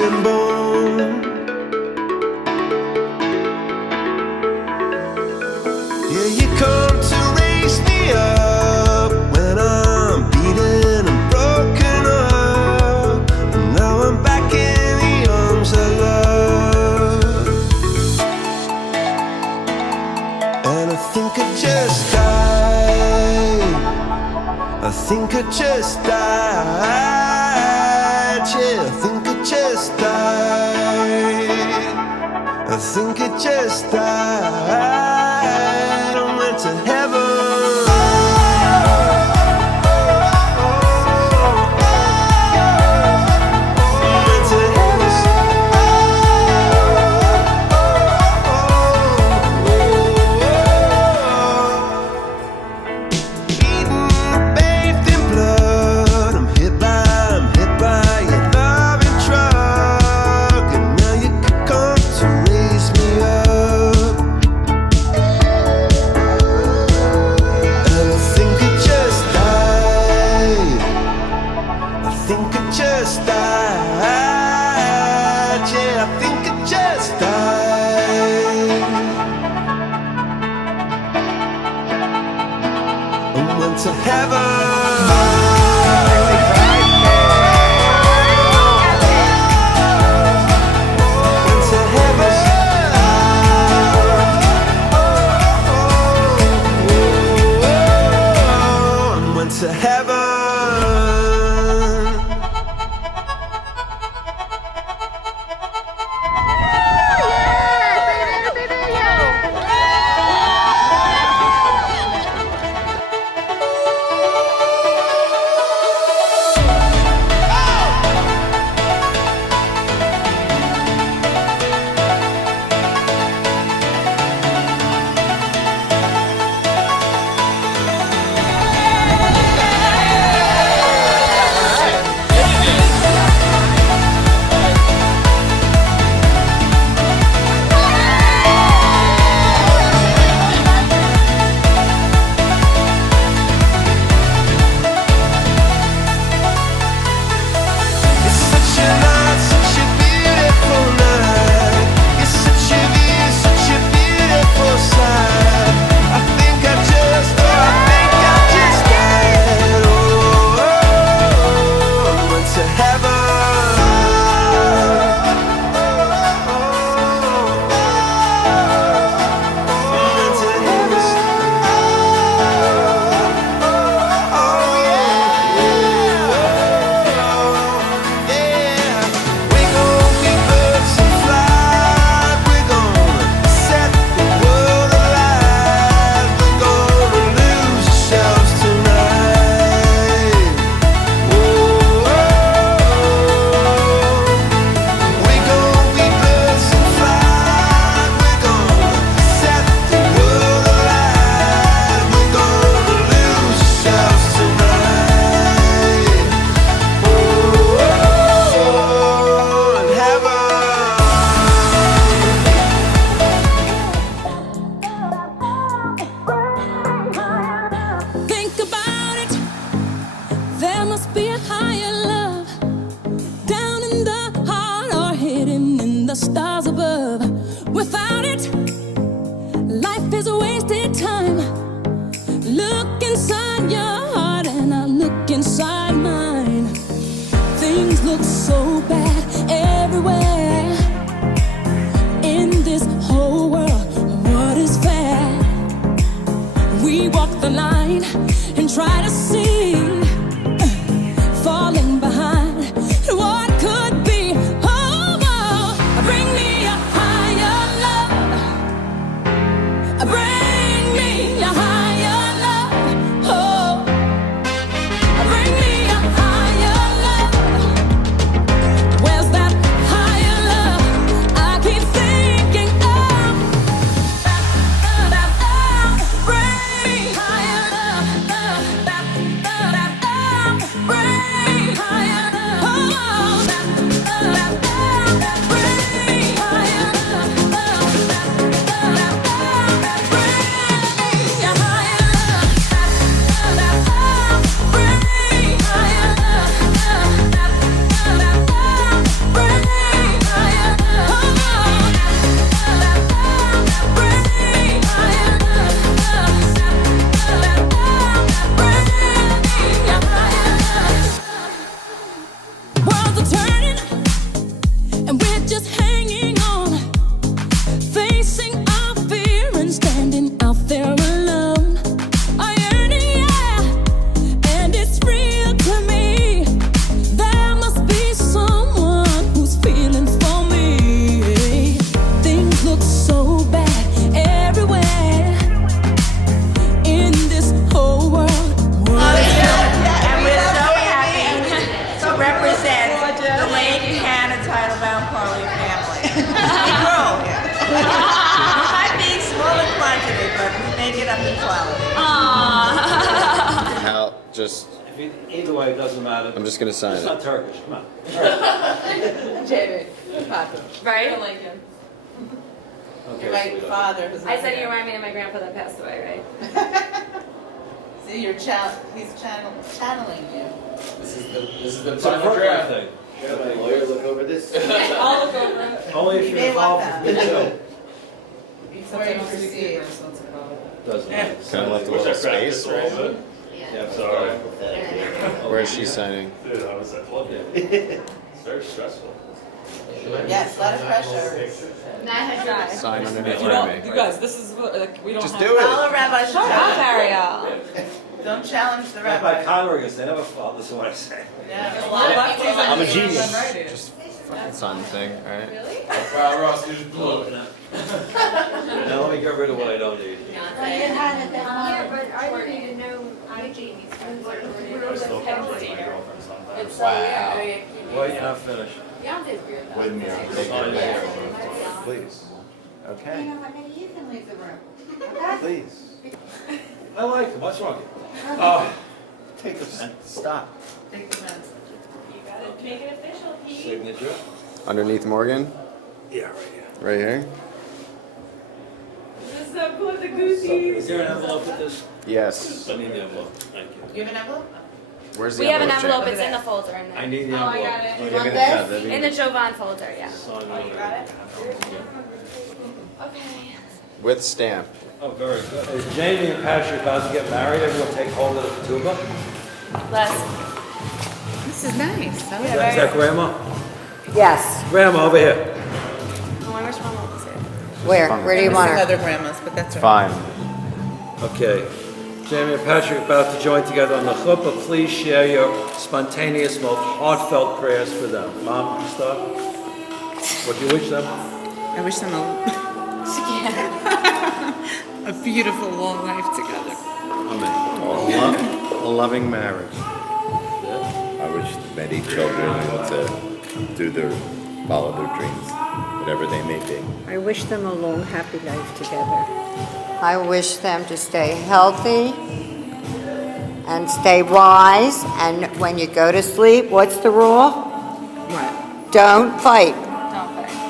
been born. Yeah, you come to raise me up when I'm beaten and broken up, and now I'm back in the arms of love. And I think I just died. I think I just died. Yeah, I think I just died. I think I just died. I went to heaven. To heaven. To heaven. just. Either way, it doesn't matter. I'm just gonna sign It's it. not Turkish. Come on. Jaymie, Patrick. Right? I don't like him. Okay, You're my sweetheart. father who's I said you remind me of my grandpa that passed away, right? See, he's channeling you. This is the It's a final program draft. thing. Yeah, my lawyer look over this. I'll look over it. Only if You you're may want involved with me too. Before you proceed. Doesn't matter. Kind of left a little space. Yeah, Sorry. Where is she signing? Dude, I was at Okay. It's very stressful. Yes, a lot of pressure. Try. Sign underneath You don't, Jaymie. you guys, this is what, like, we don't Just have. do it. All the rabbis should Shut up, challenge. Ariel. Don't challenge the Like my rabbi. Congress, they never fall. That's what I say. Yeah. I'm a genius. Just fucking sign the thing, alright? Really? Wow, Ross, you just blew it. Now let me get rid of what I don't need. Yeah, but I don't even know Jaymie's friends are I still can't believe my girlfriend's on that. It's Wow. Wait, you're not finished. Beyonce's weird though. Wait a minute. Sign here. Please. You Okay. know what, maybe you can leave the room. Please. I like him. What's wrong? Take the pen. Stop. Take the pen. You gotta make it official, Pete. Signature? Underneath Morgan, Yeah, right here. right here. This is so cool, the Is goosies. there an envelope with this? Yes. I need the envelope. Thank you. You have an envelope? Where's the We have an envelope, envelope, Jaymie? it's in the folder in I there. need the Oh, I envelope. got it. Give want it- this? yeah, that'd be- In the Jovan folder, yeah. Sign Oh, you it. got it? Okay. With stamp. Oh, very good. Is Jaymie and Patrick about to get married? Everyone take hold of the tuba? Les. This is nice. Is that Grandma? Yes. Grandma, over here. Oh, I wish Mama was here. Where do you want her? Other grandmas, but that's right. Fine. Okay. Jaymie and Patrick are about to join together on the chuppah. Please share your spontaneous, most heartfelt prayers for them. Mom, you start. What do you wish them? I wish them a beautiful long life together. Amen. A loving marriage. I wish many children to follow their dreams, whatever they may be. I wish them a long, happy life together. I wish them to stay healthy and stay wise. And when you go to sleep, what's the rule? What? Don't fight.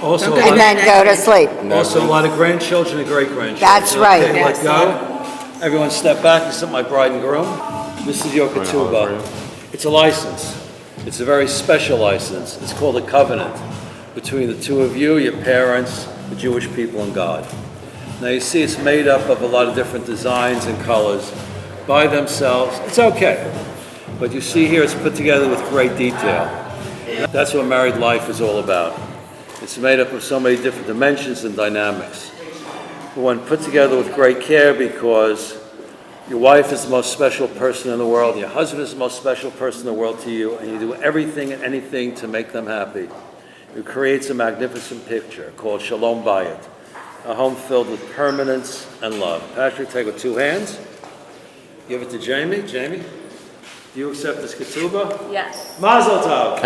Also, Don't And then go to sleep. also a lot of grandchildren and great-grandchildren. That's right. Okay, let go. Everyone step back and sit my bride and groom. This is your ketubah. It's a license. It's a very special license. It's called a covenant between the two of you, your parents, the Jewish people, and God. Now you see it's made up of a lot of different designs and colors by themselves. It's okay. But you see here it's put together with great detail. That's what married life is all about. It's made up of so many different dimensions and dynamics. But when put together with great care, because your wife is the most special person in the world, your husband is the most special person in the world to you, and you do everything and anything to make them happy. It creates a magnificent picture called Shalom Bayit, a home filled with permanence and love. Patrick, take it with two hands. Give it to Jaymie. Jaymie, do you accept this ketubah? Yes. Mazel tov.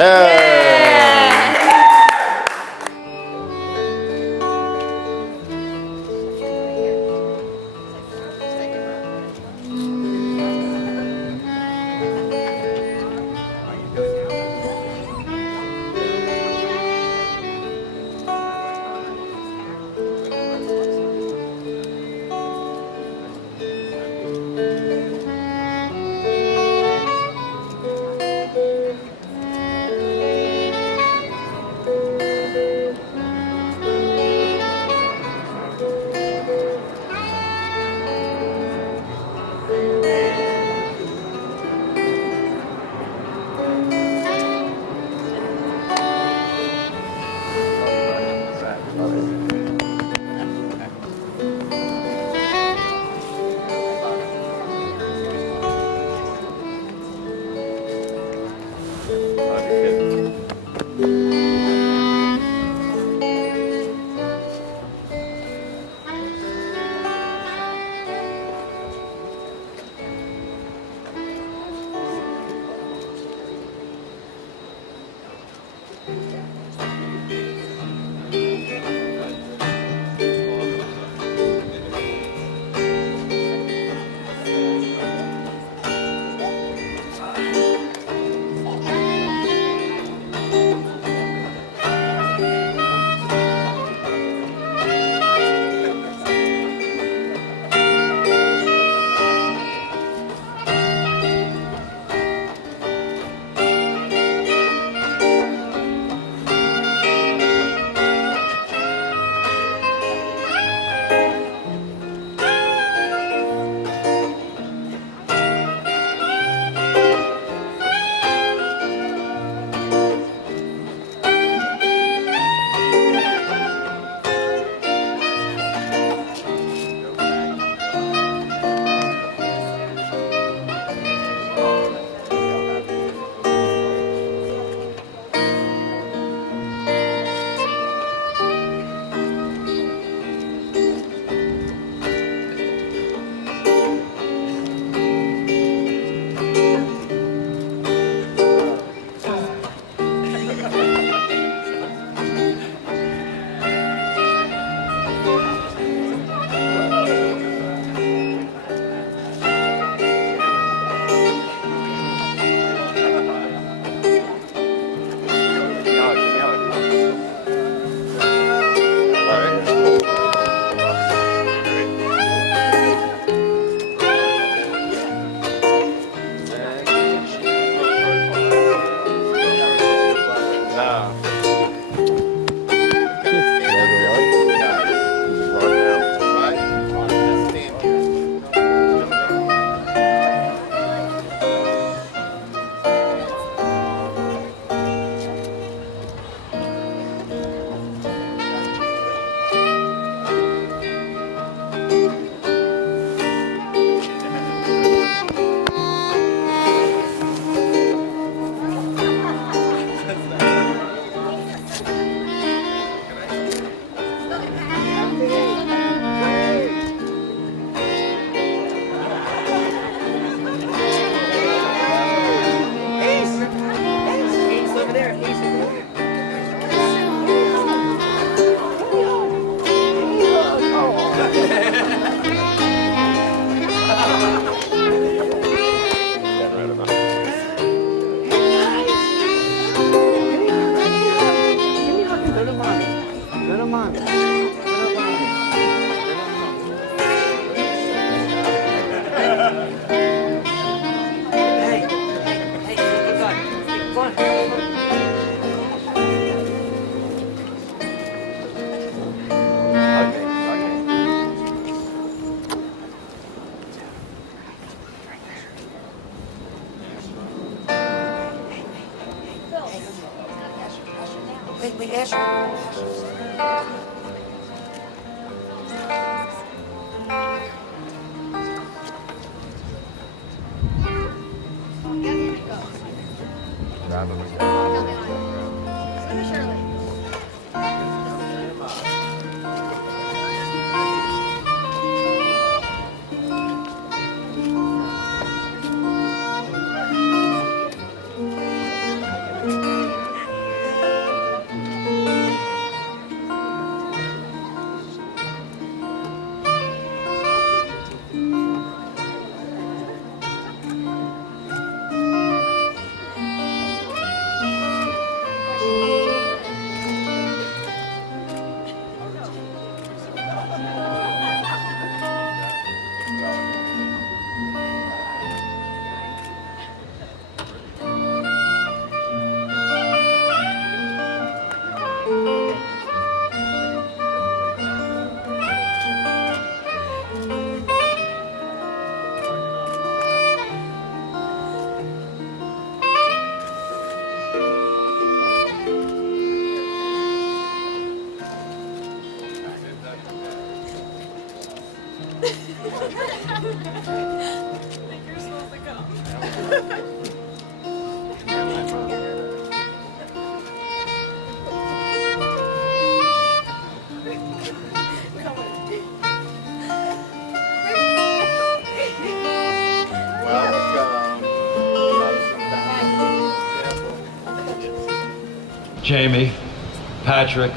we asked. Jaymie, Patrick,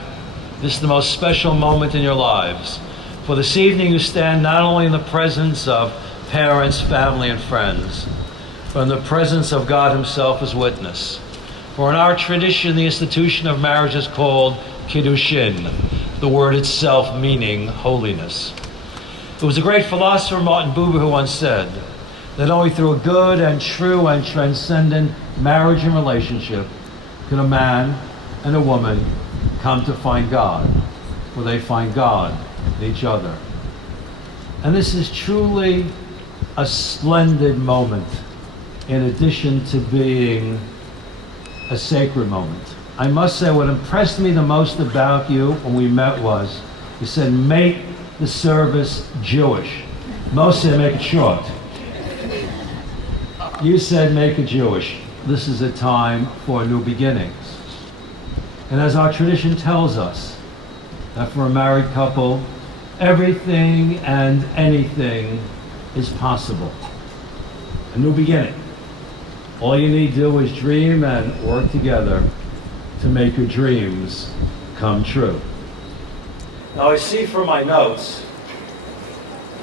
this is the most special moment in your lives. For this evening you stand not only in the presence of parents, family, and friends, but in the presence of God himself as witness. For in our tradition, the institution of marriage is called Kiddushin, the word itself meaning holiness. It was a great philosopher, Martin Buber, who once said that only through a good and true and transcendent marriage and relationship can a man and a woman come to find God, for they find God in each other. And this is truly a splendid moment, in addition to being a sacred moment. I must say what impressed me the most about you when we met was, you said, make the service Jewish. Most said make it short. You said make it Jewish. This is a time for new beginnings. And as our tradition tells us, that for a married couple, everything and anything is possible. A new beginning. All you need to do is dream and work together to make your dreams come true. Now I see from my notes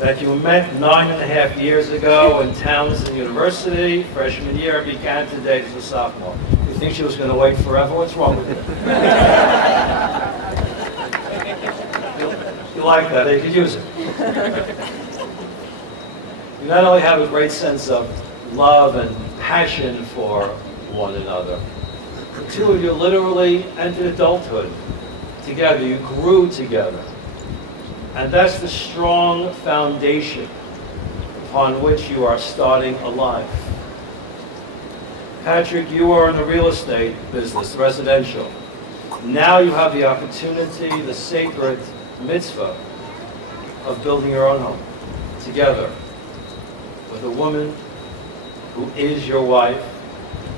that you met 9.5 years ago in Townsend University, freshman year, and began to date as a sophomore. You think she was going to wait forever? What's wrong with you? You like that? You could use it. You not only have a great sense of love and passion for one another, the two of you literally entered adulthood together. You grew together. And that's the strong foundation upon which you are starting a life. Patrick, you are in the real estate business, residential. Now you have the opportunity, the sacred mitzvah of building your own home together with a woman who is your wife,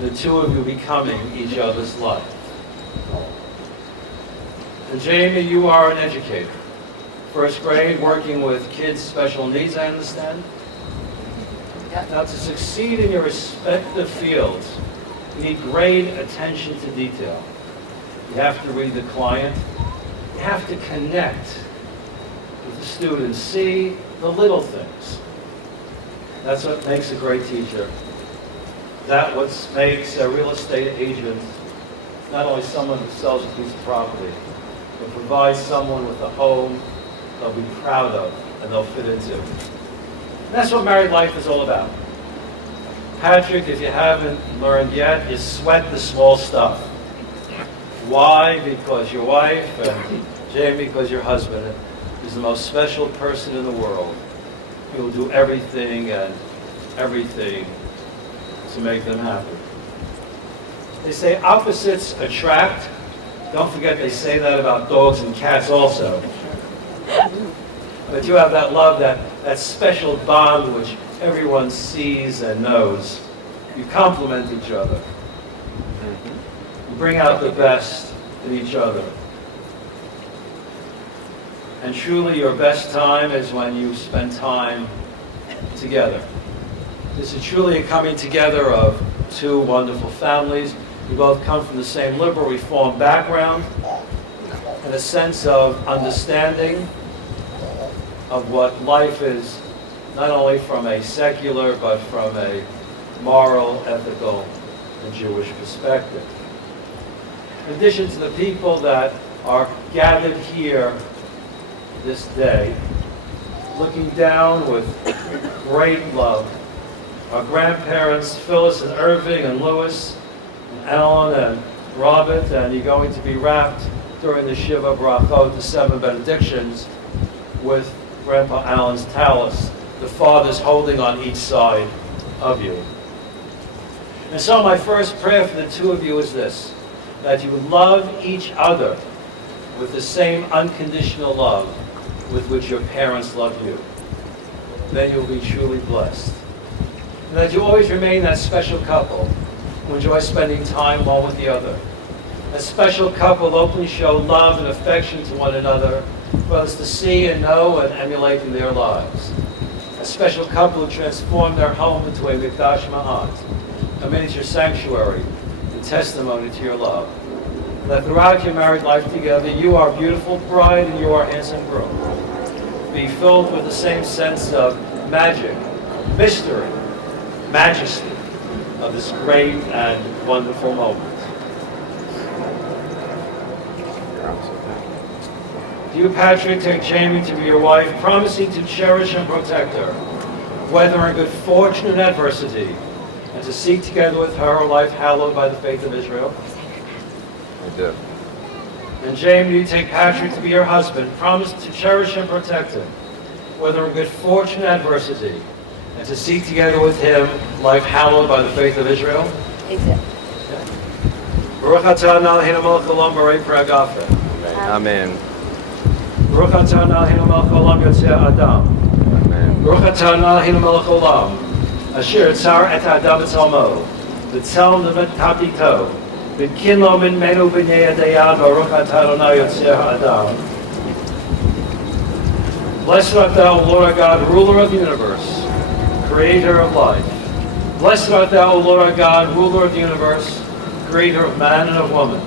the two of you becoming each other's life. And Jaymie, you are an educator. First grade, working with kids' special needs, I understand? Now, to succeed in your respective fields, you need great attention to detail. You have to read the client. You have to connect with the student, see the little things. That's what makes a great teacher. That's what makes a real estate agent not only someone who sells a piece of property, but provides someone with a home they'll be proud of and they'll fit into. And that's what married life is all about. Patrick, if you haven't learned yet, is sweat the small stuff. Why? Because your wife, and Jaymie, because your husband is the most special person in the world. He will do everything and everything to make them happy. They say opposites attract, Don't forget they say that about dogs and cats also. But you have that love, that special bond which everyone sees and knows. You complement each other. You bring out the best in each other. And truly your best time is when you spend time together. This is truly a coming together of two wonderful families. You both come from the same liberal reform background and a sense of understanding of what life is, not only from a secular but from a moral, ethical, and Jewish perspective. In addition to the people that are gathered here this day, looking down with great love, our grandparents, Phyllis and Irving and Louis, and Alan and Robert, and you're going to be wrapped during the Shiva Brachot, the 7 benedictions, with Grandpa Alan's talus, the fathers holding on each side of you. And so my first prayer for the two of you is this, that you would love each other with the same unconditional love with which your parents love you. Then you'll be truly blessed. And that you always remain that special couple who enjoy spending time one with the other. A special couple openly show love and affection to one another for others to see and know and emulate in their lives. A special couple who transform their home into a mikdash ma'at, a miniature sanctuary and testimony to your love. And that throughout your married life together, you are beautiful bride and you are handsome groom. Be filled with the same sense of magic, mystery, majesty of this great and wonderful moment. Do you, Patrick, take Jaymie to be your wife, promising to cherish and protect her, whether in good fortune and adversity, and to seek together with her a life hallowed by the faith of Israel? I do. And Jaymie, do you take Patrick to be your husband, promise to cherish and protect him, whether in good fortune and adversity, and to seek together with him life hallowed by the faith of Israel? I do. Baruch atah Eloheinu melech haolam borei peri hagafen. Amen. Baruch atah Eloheinu melech haolam yotzei Adam. Amen. Baruch atah Eloheinu melech haolam asher tzar et Adam b'tzalmo v'tzel nevet tapito v'kin lo min menu b'nei adayan Baruch atah Adonai yotzei Adam. Blessed art thou, O Lord our God, ruler of the universe, creator of life. Blessed art thou, O Lord our God, ruler of the universe, creator of man and of woman.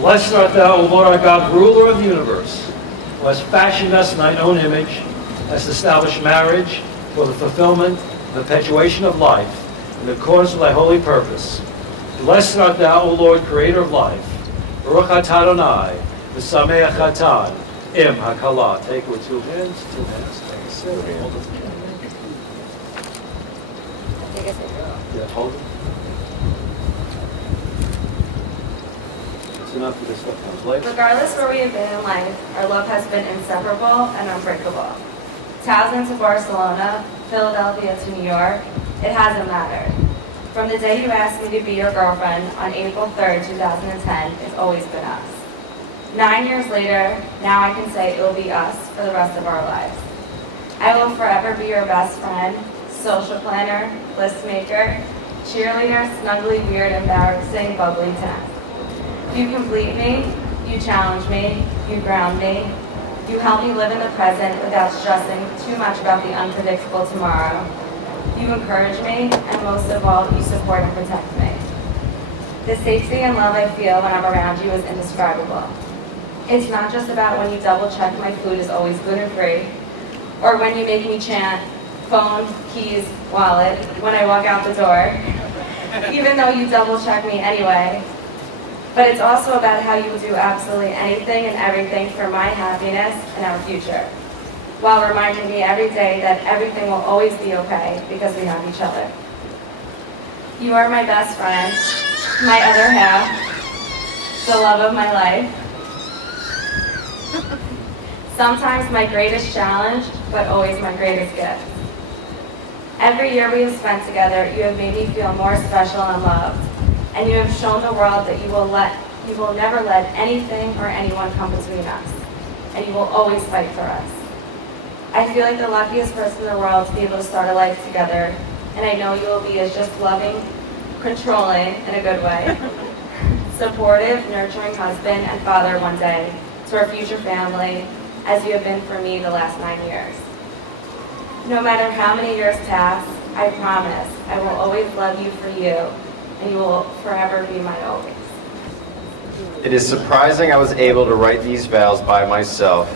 Blessed art thou, O Lord our God, ruler of the universe, who hast fashioned us in thine own image, hast established marriage for the fulfillment and perpetuation of life in accordance with thy holy purpose. Blessed art thou, O Lord, creator of life. Baruch atah Adonai, v'sameach chatan, im hakala. Take it with two hands, take a sip, hold it. Yeah, hold it. It's enough for this stuff comes later. Regardless where we have been in life, our love has been inseparable and unbreakable. Towson to Barcelona, Philadelphia to New York, it hasn't mattered. From the day you asked me to be your girlfriend on April 3rd, 2010, it's always been us. 9 years later, now I can say it will be us for the rest of our lives. I will forever be your best friend, social planner, list maker, cheerleader, snuggly, weird, embarrassing, bubbly 10. You complete me, you challenge me, you ground me, you help me live in the present without stressing too much about the unpredictable tomorrow. You encourage me, and most of all, you support and protect me. The safety and love I feel when I'm around you is indescribable. It's not just about when you double check my food is always gluten-free, or when you make me chant, phone, keys, wallet, when I walk out the door, even though you double check me anyway. But it's also about how you will do absolutely anything and everything for my happiness and our future, while reminding me every day that everything will always be okay because we have each other. You are my best friend, my other half, the love of my life. Sometimes my greatest challenge, but always my greatest gift. Every year we have spent together, you have made me feel more special and loved, and you have shown the world that you will let you will never let anything or anyone come between us, and you will always fight for us. I feel like the luckiest person in the world to be able to start a life together, and I know you will be as just loving, controlling in a good way, supportive, nurturing husband and father one day to our future family, as you have been for me the last 9 years. No matter how many years pass, I promise I will always love you for you, and you will forever be my always. It is surprising I was able to write these vows by myself,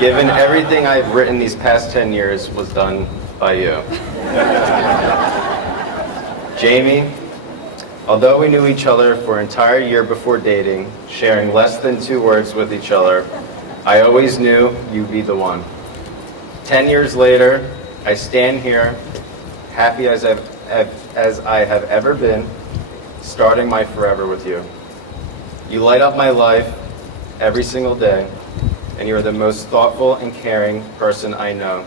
given everything I've written these past 10 years was done by you. Jaymie, although we knew each other for an entire year before dating, sharing less than 2 words with each other, I always knew you'd be the one. 10 years later, I stand here, happy as I have ever been, starting my forever with you. You light up my life every single day, and you are the most thoughtful and caring person I know,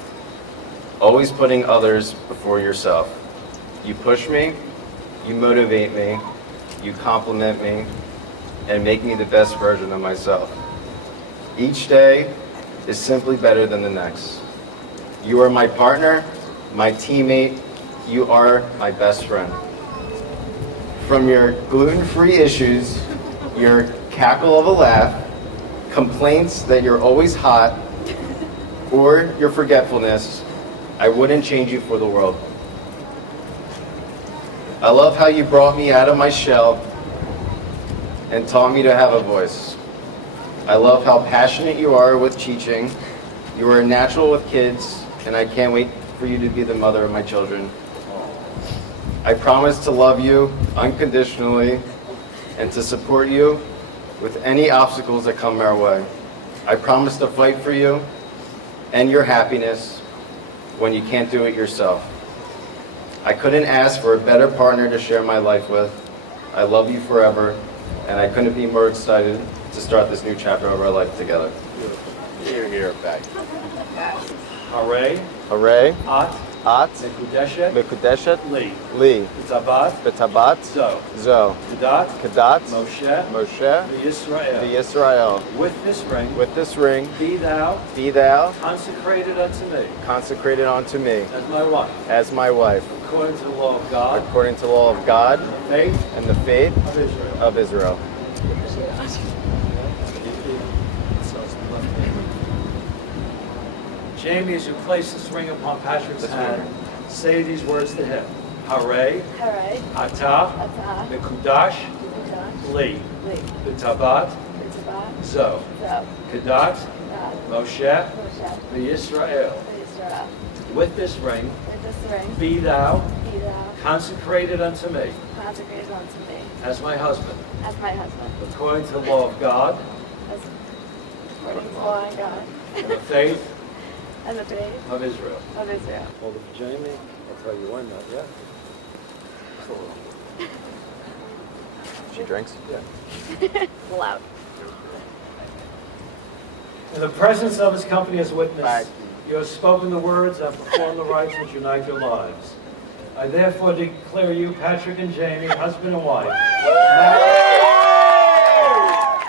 always putting others before yourself. You push me, you motivate me, you compliment me, and make me the best version of myself. Each day is simply better than the next. You are my partner, my teammate, you are my best friend. From your gluten-free issues, your cackle of a laugh, complaints that you're always hot, or your forgetfulness, I wouldn't change you for the world. I love how you brought me out of my shell and taught me to have a voice. I love how passionate you are with teaching. You are a natural with kids, and I can't wait for you to be the mother of my children. I promise to love you unconditionally and to support you with any obstacles that come our way. I promise to fight for you and your happiness when you can't do it yourself. I couldn't ask for a better partner to share my life with. I love you forever, and I couldn't be more excited to start this new chapter of our life together. Here, back. Hooray, Hooray. At, At. Mekudeshet, Mekudeshet. Li, Li. B'tabat, B'tabat. Zo, Zo. Kedat, Kadat. Moshe, Moshe. V'Yisrael. V'Yisrael. With this ring, With this ring, be thou be thou consecrated unto me consecrated unto me as my wife, as my wife, according to the law of God, according to the law of God the faith and the faith of Israel. of Israel. Jaymie, as you place this ring upon Patrick's hand, say these words to him. Hooray, Hooray. Atah, Atah. Mekudash, Mekudash. Li, Li. B'tabat, B'tabat. Zo, Zo. Kedat, Gad. Moshe, Moshe. V'Yisrael. Israel. With this ring, With this ring. be thou Be thou consecrated unto me consecrated unto me as my husband, as my husband. according to the law of God As according to the law of God. and the faith And the faith of Israel. of Israel. Hold it for Jaymie. I'll tell you when, not yet. She drinks? Yeah. Loud. In the presence of his company as witness, you have spoken the words and performed the rites which unite your lives. I therefore declare you, Patrick and Jaymie, husband and wife.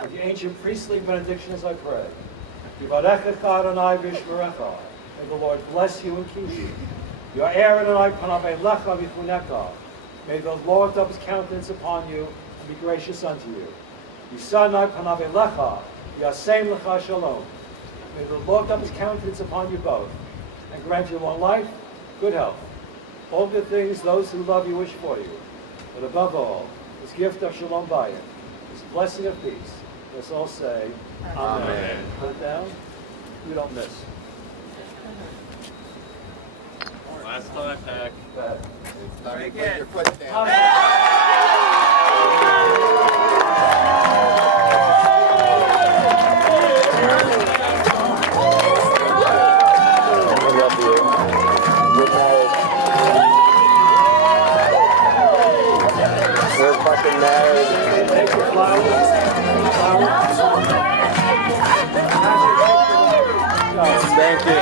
With the ancient priestly benediction as I pray. Yivarechecha Adonai v'yishmerecha. May the Lord bless you and keep you. Yo'er Adonai panav elecha v'chunecha. May the Lord lift up his countenance upon you and be gracious unto you. Yisa Adonai panav elecha v'yasem lecha shalom. May the Lord lift up his countenance upon you both and grant you long life, good health, all good things those who love you wish for you. But above all, this gift of shalom bayit, this blessing of peace. Let's all say, Amen. Put it down. You don't miss. Last contact. Start with your foot down. We're fucking married. Take the flowers. Thank you.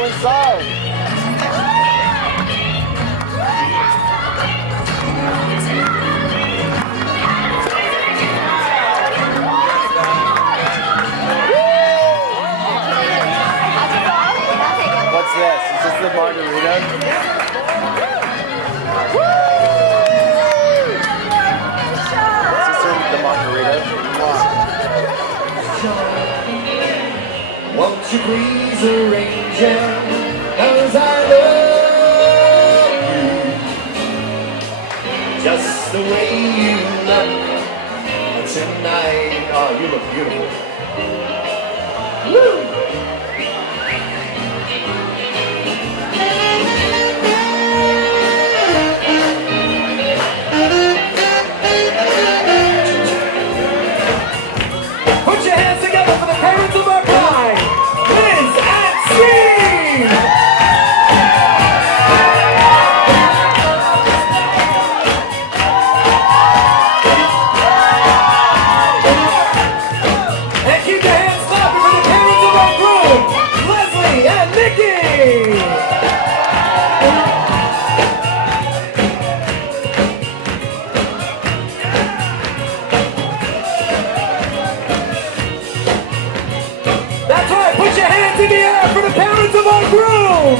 Go inside. What's this? Is this the margarita? Is this the margarita? Won't you please arrange it? 'Cause I love you just the way you look tonight. Oh, you look beautiful. Woo! Put your hands together for the parents of our bride, Liz and Steve! And keep your hands clapping for the parents of our groom, Leslie and Nikki! That's right, put your hands in the air for the parents of our groom!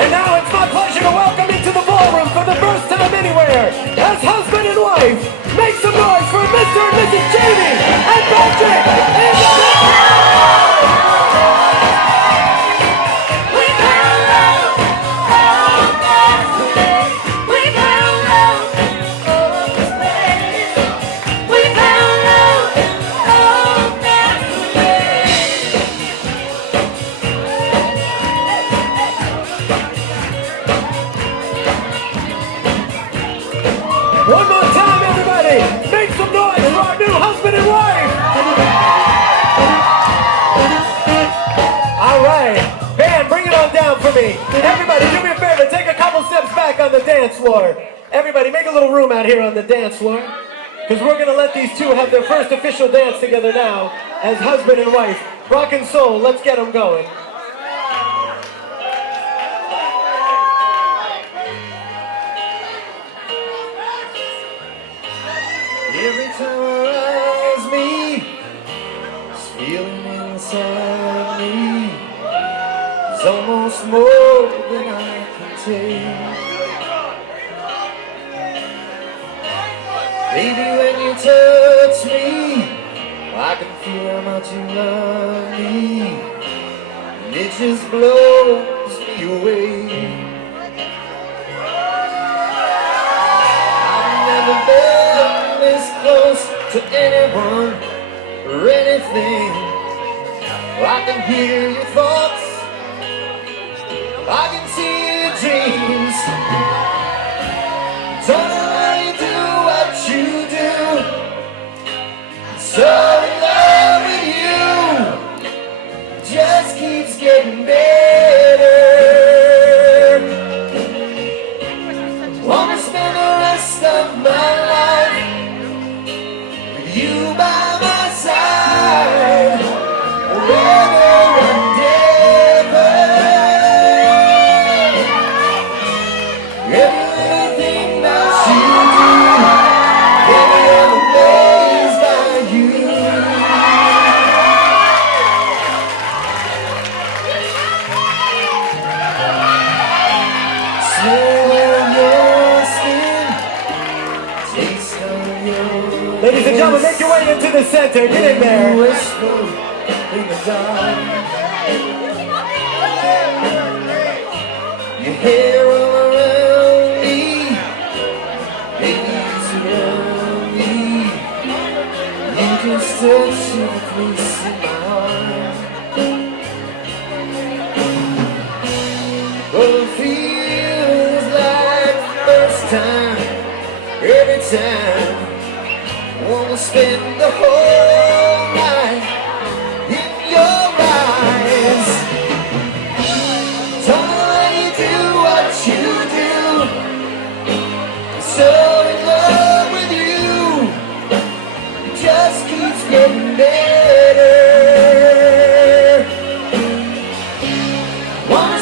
And now it's my pleasure to welcome into the ballroom for the first time anywhere, as husband and wife, make some noise for Mr. and Mrs. Jaymie and Patrick in the One more time, everybody! Make some noise for our new husband and wife! All right, band, bring it on down for me. Everybody, do me a favor, take a couple steps back on the dance floor. Everybody, make a little room out here on the dance floor, because we're gonna let these two have their first official dance together now as husband and wife. Rock and soul, let's get them going. Every time our eyes meet, this feeling inside me is almost more than I can take. Baby, when you touch me, I can feel how much you love me, and it just blows me away. I've never been this close to anyone or anything. I can hear your thoughts, I can see your dreams. Don't know why you do what you do. So in love with you, just keeps getting better. Wanna spend the rest of my life with you by my side, forever and ever. Everything that you do, baby, I'm amazed by you. Smell of your skin, taste of your Ladies and gentlemen, make your way into the center. Get in there. whisper in the dark. Your hair all around me, baby, you surround me. You just touch your place in my heart. Oh, it feels like the first time, every time. Wanna spend the whole night in your eyes.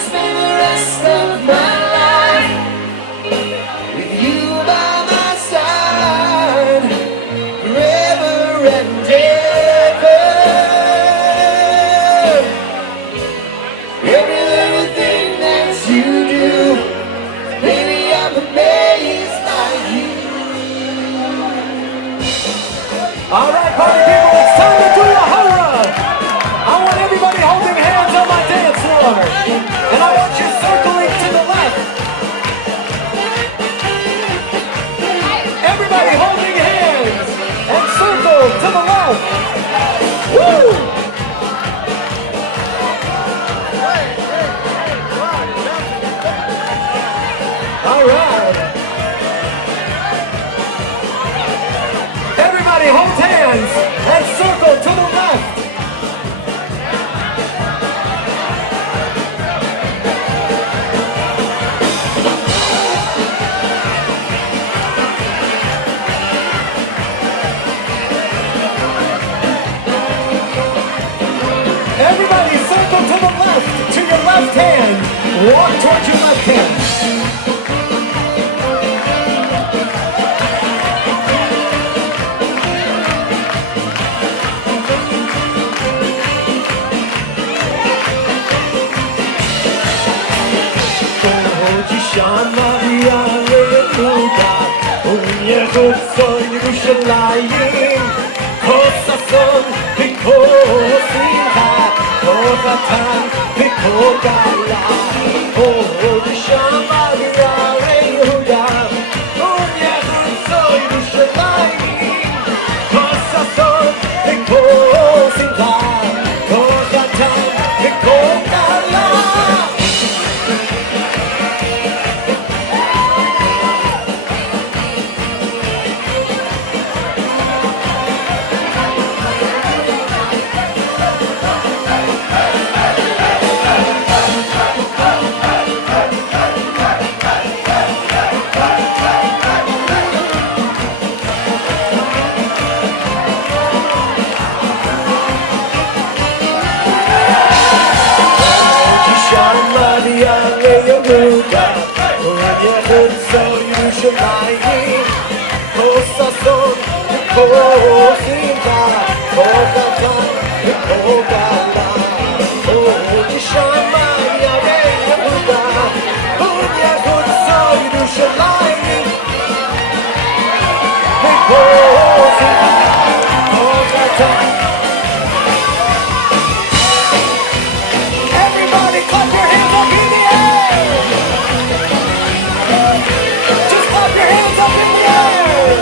spend the rest of my life with you by my side, forever and ever. Every little thing that you do, baby, I'm amazed by you. All right, party people, it's time to do the hurrah. I want everybody holding hands on my dance floor. And I want you circling to the left. Everybody holding hands and circle to the left. Woo! All right. Everybody hold hands and circle to the left. Everybody circle to the left, to your left hand. Walk towards your left hand. Shine Maria Renuda, Unyehutso Yerushalayim, Kosason, Pikosimha, Kosatan, Pikogala, Oh, Shine Maria Renuda, Unyehutso Yerushalayim, Kosason, Pikosimha, Kosatan, Pikogala. Everybody clap your hands up in the air! Just clap your hands up in the air!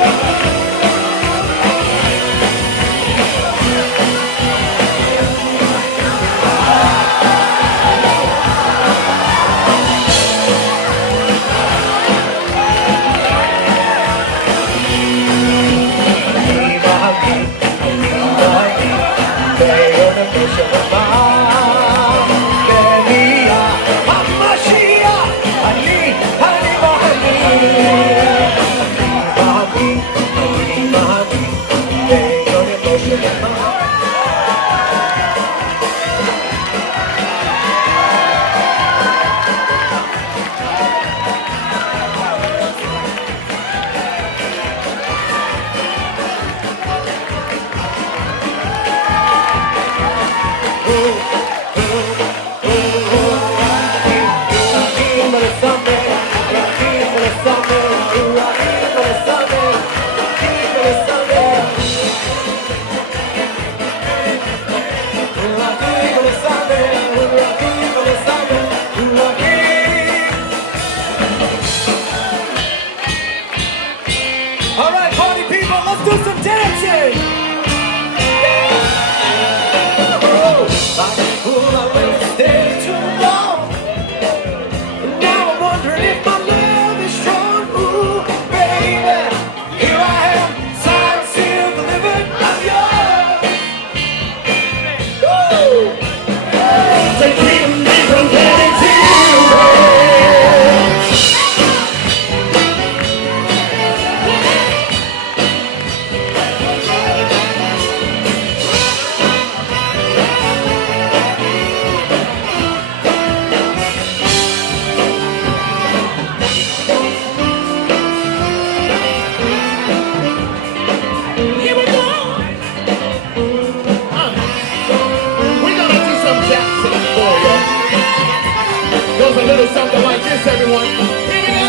goes a little something like this, everyone. Here we go.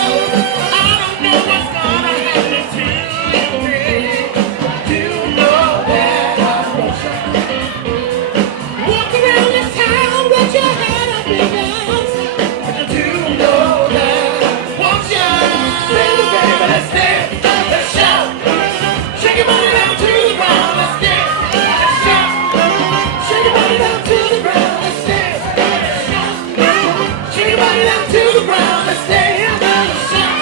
I don't know what's gonna happen to you. Do know that I want you. Walk around this town with your head up in arms. Do know that I want you. Baby, baby, let's dance, let's shout. Shake your body down to the ground, let's dance, let's shout. Shake your body down to the ground, let's dance, let's shout. Shake your body down to the ground, let's dance, let's shout.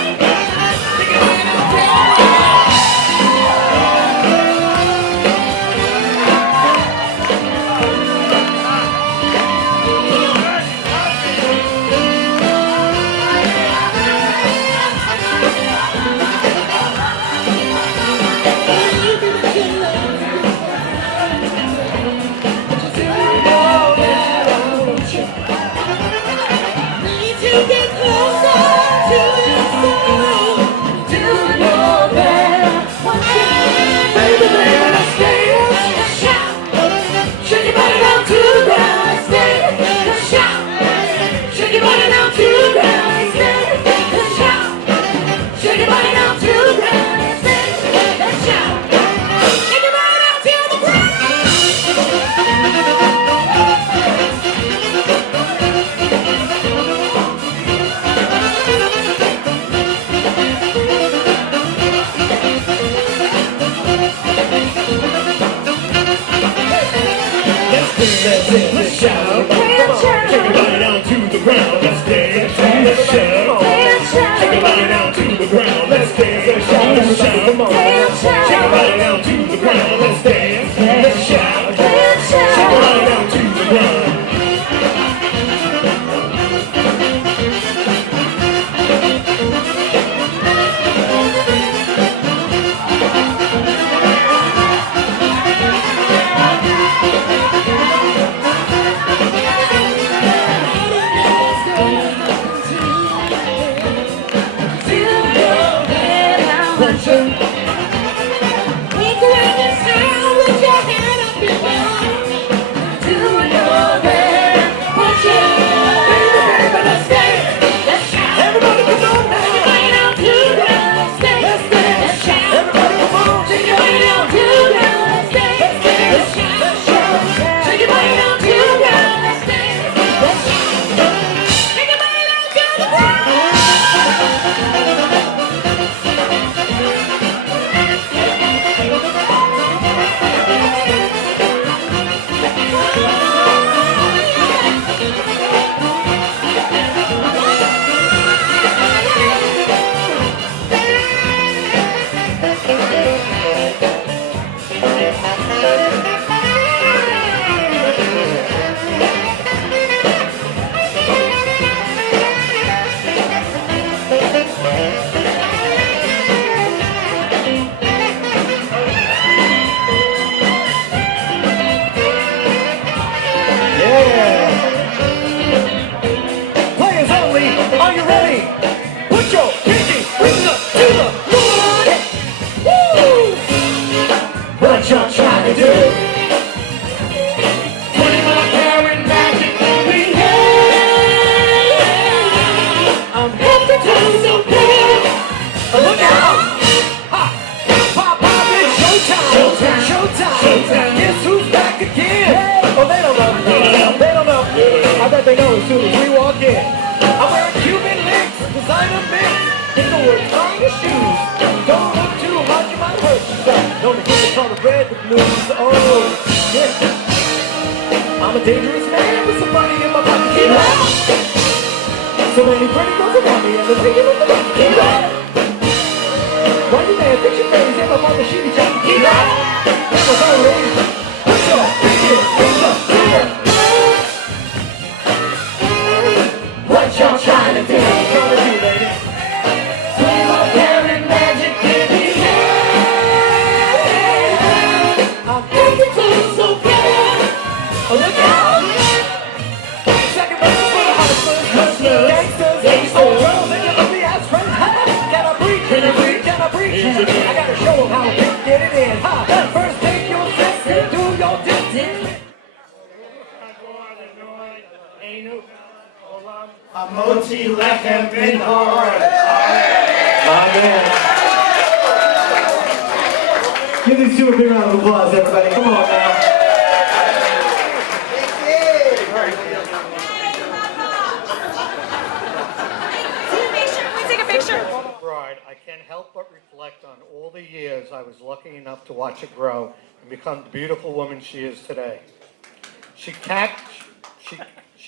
Shake your body down to the ground. Let's shout. Come on. Take your body down to the ground. Let's dance. Let's shout. Take your body down to the ground. Let's dance. Let's shout. Let's shout. Come on. Take your body down to the ground. Let's dance. Let's shout. Take your body down to the ground. They know as soon as we walk in. I'm wearing Cuban links, designer mix, in the words on your shoes. Don't look too hard, you might hurt yourself. Don't forget to call the red with blues. Oh, yeah. I'm a dangerous man with some money in my pocket. Keep it up. So many pretty girls around me, and they're thinking of the money. Keep it up. Why you there? Fix your face, if I'm on the shitty job. Keep it up. That was all ladies. Put your pinky rings up to it. What y'all trying to do? What you trying to do, lady? Swing on carrying magic in the air. I'm thinking to so bad. Oh, look out! Second verse is for the hustlers, gangsters, old girls, and your ugly ass friends. Can I breathe? Can I breathe? Can I breathe? I gotta show them how to get it in. First take your sister, do your distance. Ain't no Hamotzi lechem bin hor. Amen. Give these two a big round of applause, everybody. Come on now. Bride, I can't help but reflect on all the years I was lucky enough to watch her grow and become the beautiful woman she is today. She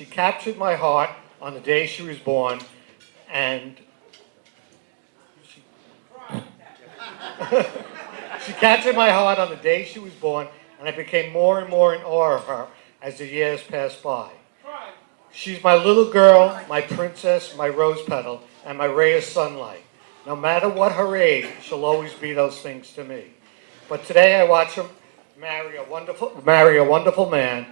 captured my heart on the day she was born, and she captured my heart on the day she was born, and I became more and more in awe of her as the years passed by. She's my little girl, my princess, my rose petal, and my ray of sunlight. No matter what her age, she'll always be those things to me. But today I watch her marry a wonderful man.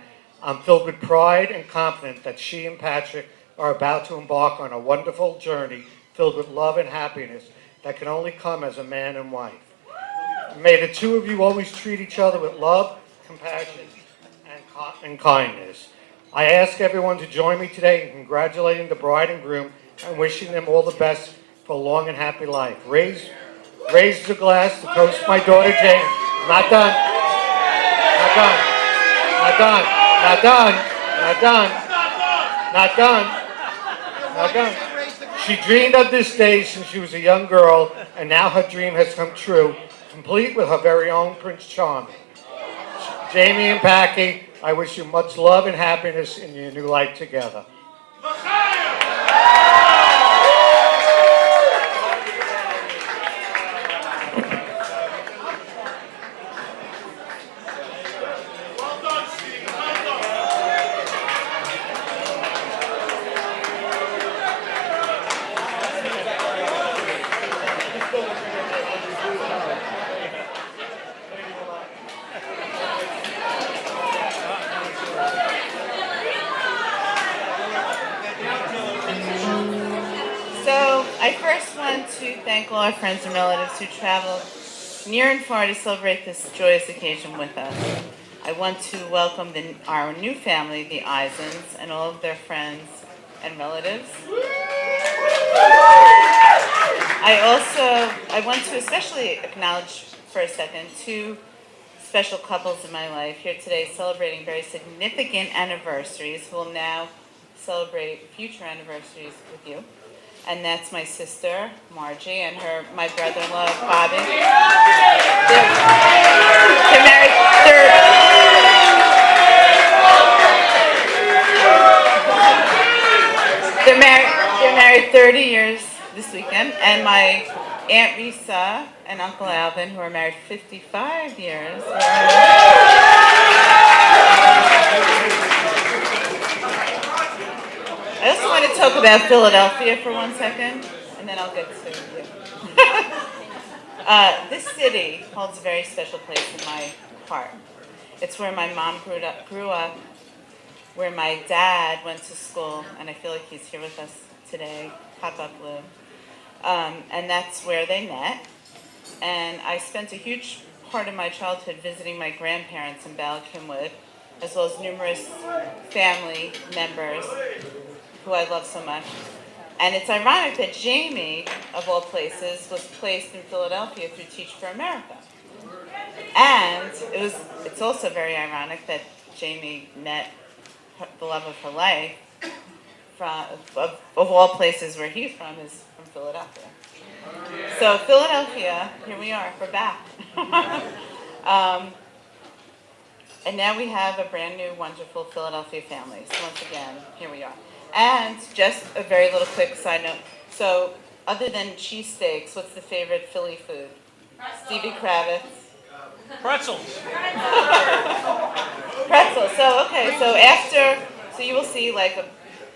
I'm filled with pride and confident that she and Patrick are about to embark on a wonderful journey filled with love and happiness that can only come as a man and wife. May the two of you always treat each other with love, compassion, and kindness. I ask everyone to join me today in congratulating the bride and groom and wishing them all the best for a long and happy life. Raise the glass to toast my daughter Jane. Not done. Not done. Not done. Not done. Not done. Not done. Not done. She dreamed of this day since she was a young girl, and now her dream has come true, complete with her very own Prince Charming. Jaymie and Patrick, I wish you much love and happiness in your new life together. So I first want to thank all our friends and relatives who traveled near and far to celebrate this joyous occasion with us. I want to welcome our new family, the Eisens, and all of their friends and relatives. I want to especially acknowledge for a second two special couples in my life here today celebrating very significant anniversaries who will now celebrate future anniversaries with you. And that's my sister, Margie, and my brother-in-law, Bobby. They're married. They're married 30 years this weekend. And my Aunt Risa and Uncle Alvin, who are married 55 years. I also want to talk about Philadelphia for 1 second, and then I'll get to you. This city holds a very special place in my heart. It's where my mom grew up, where my dad went to school, and I feel like he's here with us today, Papa Blue. And that's where they met. And I spent a huge part of my childhood visiting my grandparents in Ballackinwood, as well as numerous family members who I love so much. And it's ironic that Jaymie, of all places, was placed in Philadelphia through Teach for America. And it's also very ironic that Jaymie met the love of her life of all places where he's from is from Philadelphia. So Philadelphia, here we are, we're back. And now we have a brand new, wonderful Philadelphia family. So once again, here we are. And just a very little quick side note. So other than cheesesteaks, what's the favorite Philly food? Stevie Kravitz. Pretzels. Pretzels. So so you will see,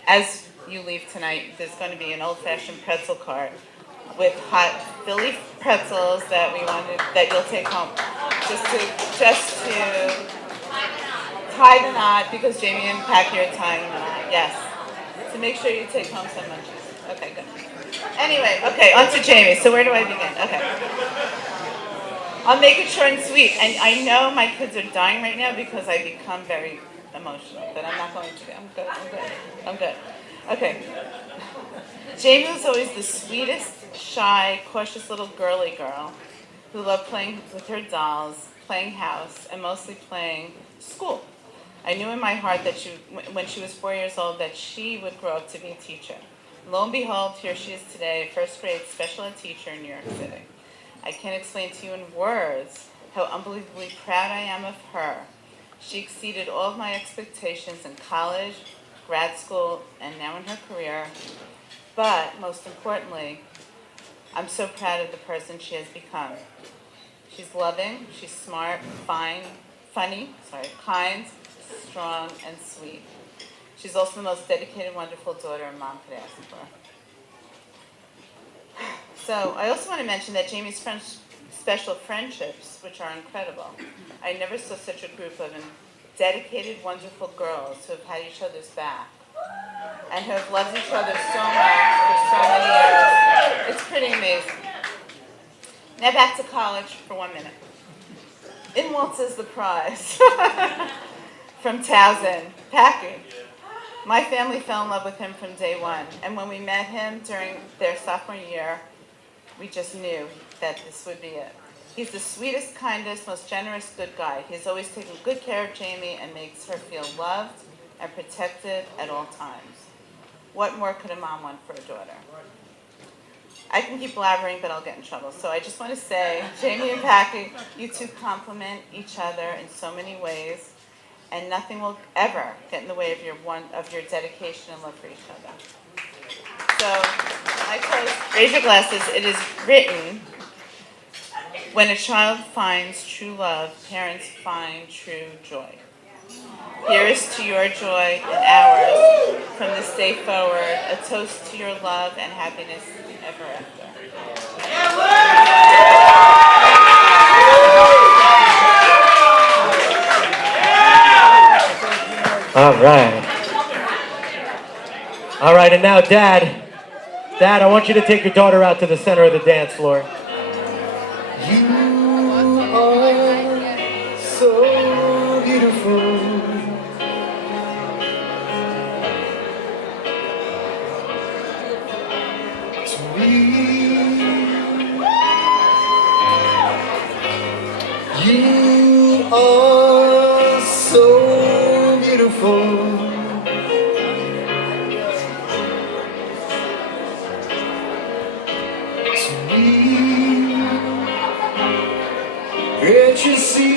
as you leave tonight, there's going to be an old-fashioned pretzel cart with hot Philly pretzels that you'll take home, just to tie the knot, because Jaymie and Patrick are tying the knot. Yes. So make sure you take home some munchies. Okay, good. Anyway, on to Jaymie. So where do I begin? Okay. I'll make it short and sweet. And I know my kids are dying right now because I become very emotional, but I'm not going to. I'm good. Okay. Jaymie was always the sweetest, shy, cautious little girly girl who loved playing with her dolls, playing house, and mostly playing school. I knew in my heart that when she was 4 years old that she would grow up to be a teacher. Lo and behold, here she is today, a first grade special ed teacher in New York City. I can't explain to you in words how unbelievably proud I am of her. She exceeded all of my expectations in college, grad school, and now in her career. But most importantly, I'm so proud of the person she has become. She's loving, she's smart, funny, kind, strong, and sweet. She's also the most dedicated, wonderful daughter a mom could ask for. So I also want to mention that Jaymie's special friendships, which are incredible. I never saw such a group of dedicated, wonderful girls who have had each other's back and who have loved each other so much for so many years. It's pretty amazing. Now back to college for 1 minute. In waltzes the prize from Towson, Patrick. My family fell in love with him from day one, and when we met him during their sophomore year, we just knew that this would be it. He's the sweetest, kindest, most generous, good guy. He's always taken good care of Jaymie and makes her feel loved and protected at all times. What more could a mom want for a daughter? I can keep blabbering, but I'll get in trouble. So I just want to say, Jaymie and Patrick, you two complement each other in so many ways, and nothing will ever get in the way of your dedication and love for each other. So, I close. Raise your glasses. It is written, when a child finds true love, parents find true joy. Here is to your joy and ours, from this day forward, a toast to your love and happiness ever after. All right, and now Dad, I want you to take your daughter out to the center of the dance floor. You are so beautiful. To me, you are so beautiful. Can't you see?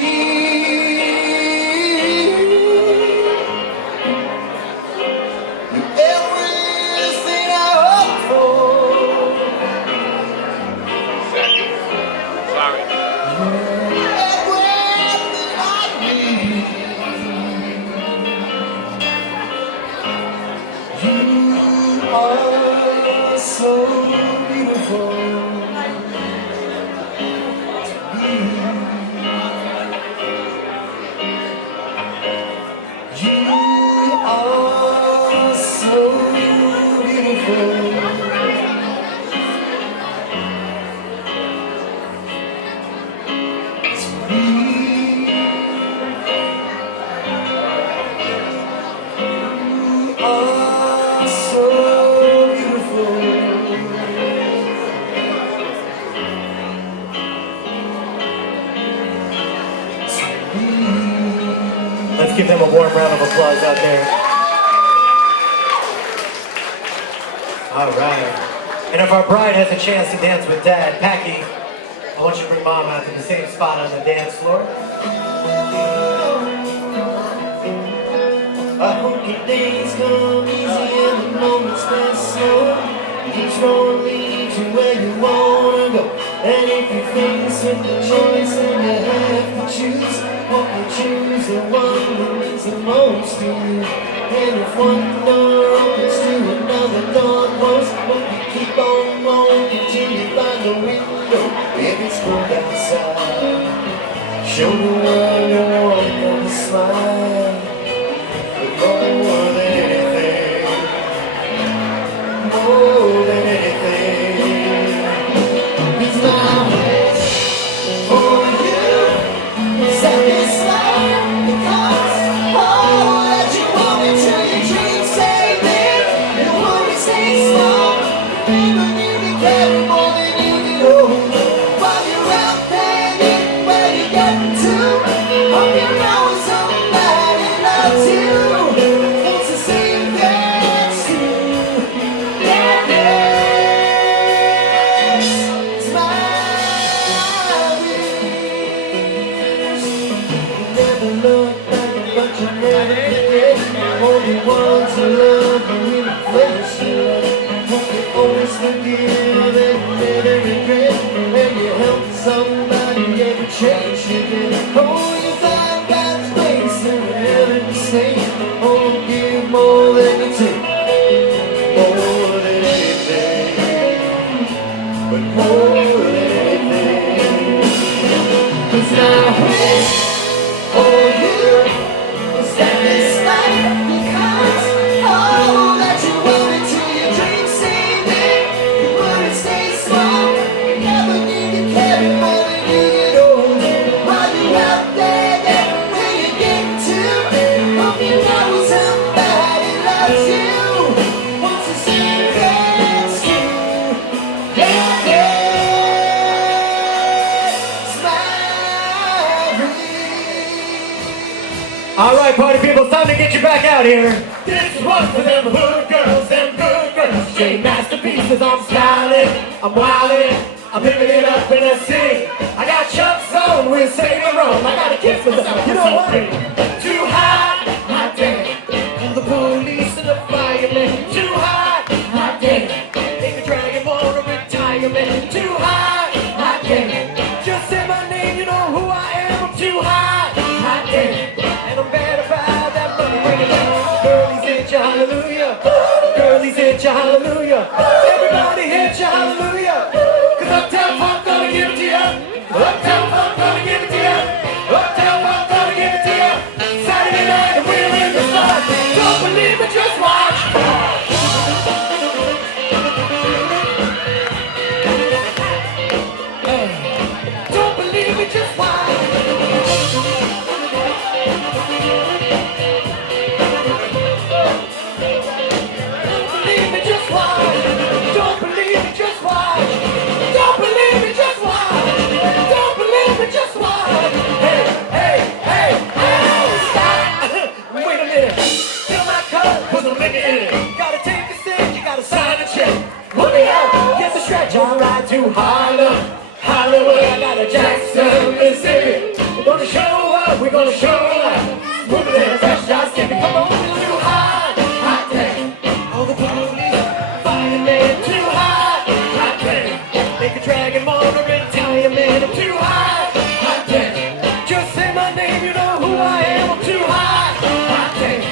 You're everything I hope for. You're everything I need. You are so beautiful. Let's give them a warm round of applause out there. All right. And if our bride has a chance to dance with Dad, Packy, I want you to bring Mom out to the same spot on the dance floor. I hope your days come easy and the moments pass slow. Each road leads you where you wanna go. And if you face with the choice and you have to choose, hope you choose the one who means the most to you. And if one door opens to another door closed, hope you keep on going until you find the window. If it's cold outside, show the world you want them to smile. More than anything, more than anything, it's my wish for you. Satisfied because all that you want into your dreams, say me. never knew to care more than you do. While you're out there, getting where you get to, hope you know somebody loves you. Wants to see you dance too. Yeah, yes, smile years. Never look back, but you never forget. Only one to love and really place you. Always forgive and never regret. And you help somebody every chance you get. Oh, you find God's grace in whatever you say. Oh, give more than you take. More than anything. But more than anything. 'Cause now I wish for you was that this life becomes all that you wanted to. Your dreams seem big, you wouldn't stay small. You never need to carry more than you get old. While you out there, getting where you get to, hope you know somebody loves you. Wants to see you dance too. Yeah, yeah, smile. All right, party people, it's time to get you back out here. This one's for them hood girls, them good girls. J masterpieces, I'm styling, I'm wildin', I'm living it up in the city. I got Chuck's on with Saint Laurent. I gotta kiss myself, you know what? Too hot, hot damn. All the police and the firemen. Too hot damn. Think the dragon want a retirement. Too hot damn. Just say my name, you know who I am. I'm too hot damn. And I'm bad about that money. Bring it down. Girlies hit ya, hallelujah. Girlies hit ya, hallelujah. Everybody hit ya, hallelujah. 'Cause Uptown Funk gonna give it to ya. Uptown Funk gonna give it to ya. Uptown Funk gonna give it to ya. Saturday night and we're in the spot. Don't believe it, just watch. Hey, don't believe it, just watch. Don't believe me, just watch. Don't believe me, just watch. Don't believe me, just watch. Don't believe me, just watch. Hey, hey, hey, hey, stop. Wait a minute. Fill my cup, put some liquor in it. Gotta take a sip, you gotta sign a check. Put me up, get the stretch. I'll ride to Harlem, Hollywood. I got a Jackson, Mississippi. We're gonna show up, we're gonna show up. Moving in a fresh job, skipping. Come on, too hot damn. All the police, firemen, too hot damn. Make a dragon want a retirement. I'm too hot damn. Just say my name, you know who I am. I'm too hot damn.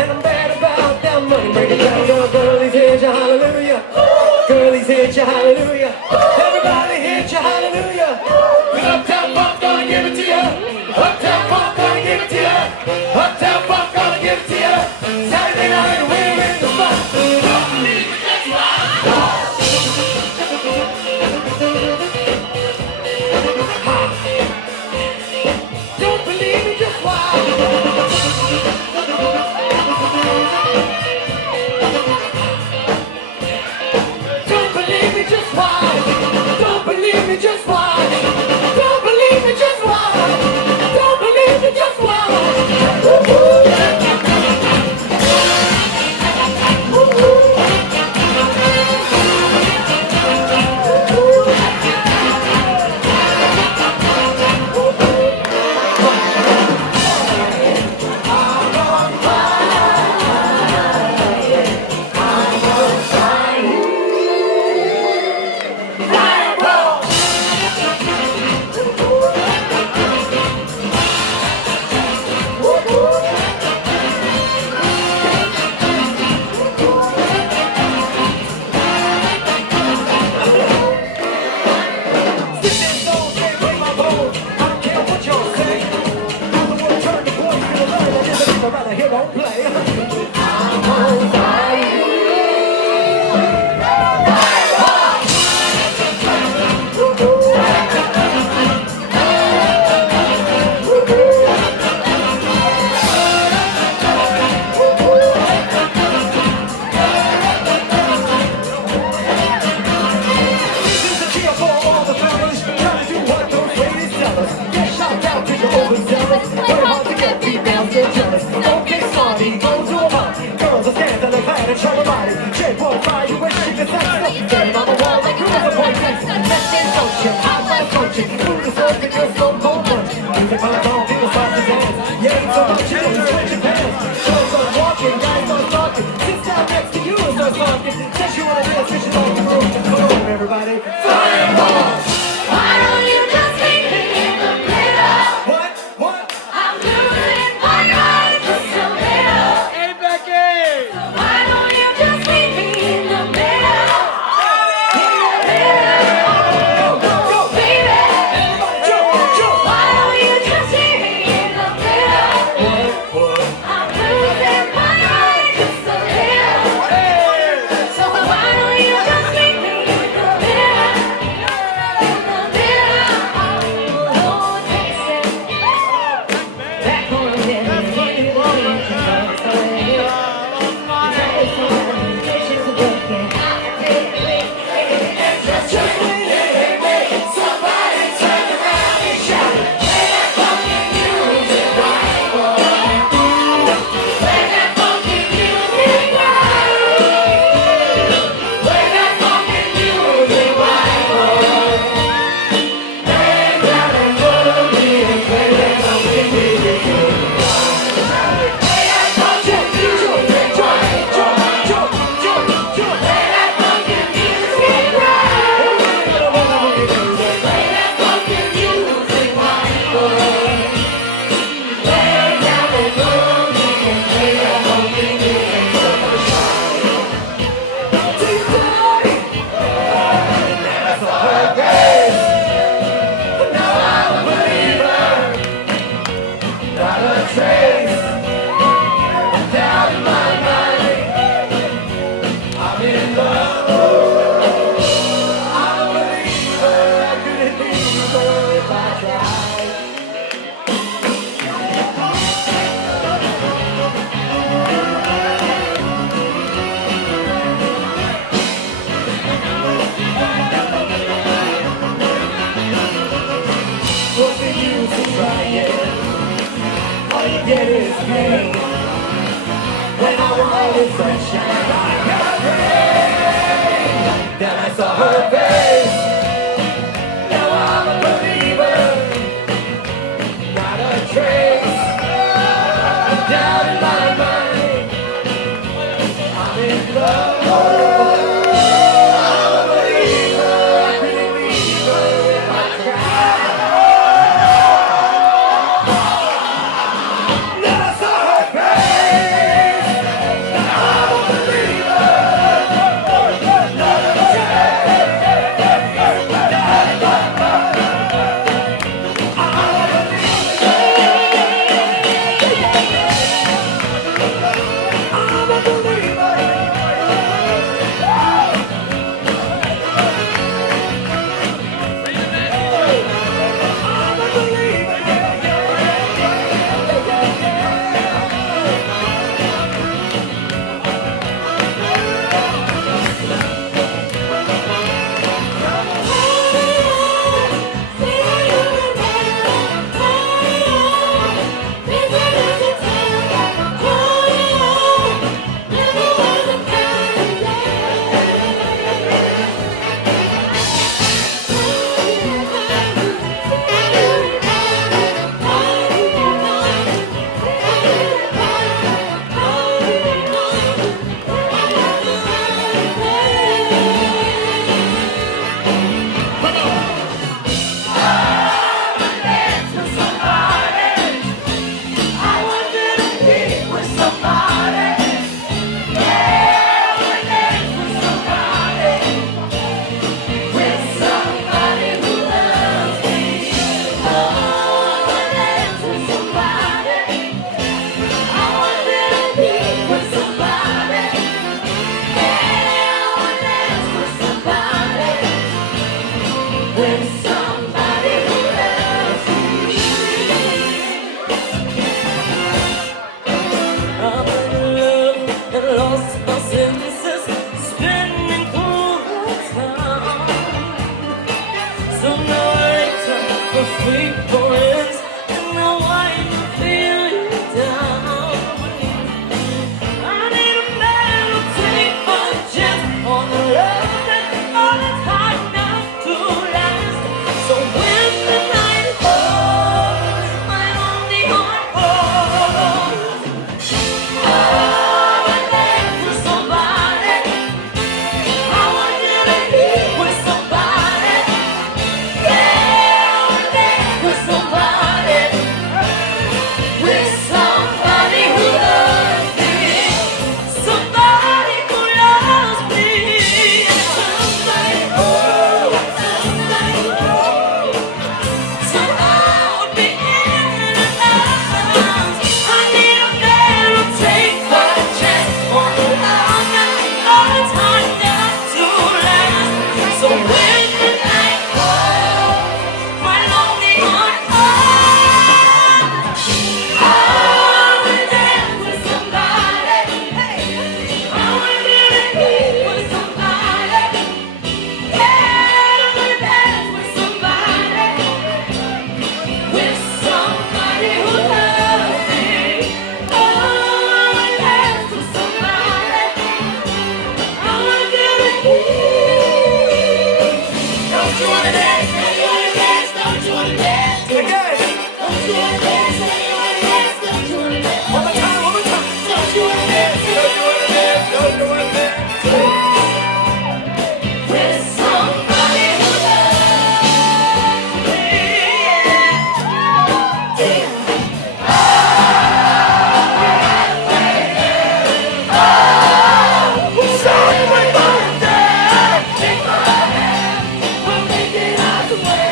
And I'm bad about that money. Break it down, go, girlies hit ya, hallelujah. Girlies hit ya, hallelujah. Everybody hit ya, hallelujah. 'Cause Uptown Funk gonna give it to ya. Uptown Funk gonna give it to ya. Uptown Funk gonna give it to ya. Saturday night we're in the spot. Don't believe it, just watch. Don't believe me, just watch. Don't believe me, just watch. Everybody, fireball! Why don't you just meet me in the middle? What? I'm losing my mind just a little. Hey, Becky! Why don't you just meet me in the middle? In the middle, baby. Why don't you just meet me in the middle? I'm losing my mind just a little. So why don't you just meet me in the middle? In the middle, oh, taste it. Back on again, funny woman, she comes away. She's working. Just when it ain't somebody turn around and shout, play that funky music right, boy. Play that funky music right. Play that funky music right, boy. Lay down and boogie and play that funky music right. Play that funky music right, play that funky music right. Play that funky music right, boy. Lay down and boogie and play that funky music right. Deep dive. That's all her grace. Now I'm a believer, not a trace. I'm down in my mind. I'm in love. I'm a believer. I couldn't leave her if I tried. What's the use in trying? All you get is pain. When I wanted sunshine, I got rain. Then I saw her face. Now I'm a believer, not a trace. I'm down in my mind. I'm in love. I'm a believer. I couldn't leave her if I tried. Then I saw her face. Now I'm a believer, not a trace. you wanna dance? Don't you wanna dance? Don't you wanna dance? Again. Don't you wanna dance? Don't you wanna dance? Don't you wanna dance? One more time, one more time. Don't you wanna dance? Don't you wanna dance? Don't you wanna dance? With somebody who loves me, yeah. So everybody dance, take my hand, we'll make it out the way.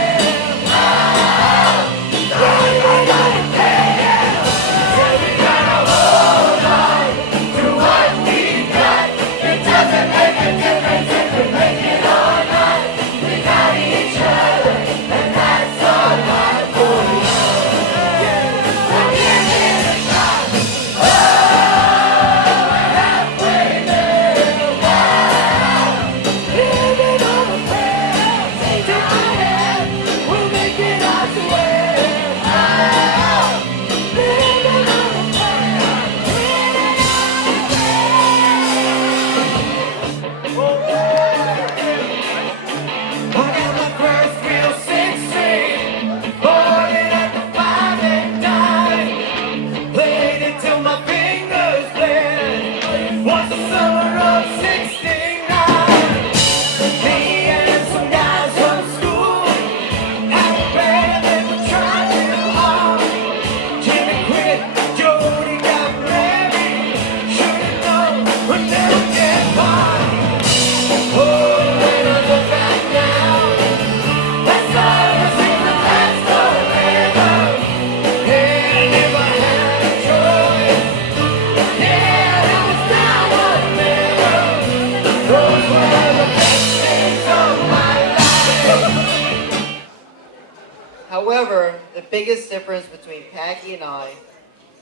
However, the biggest difference between Packy and I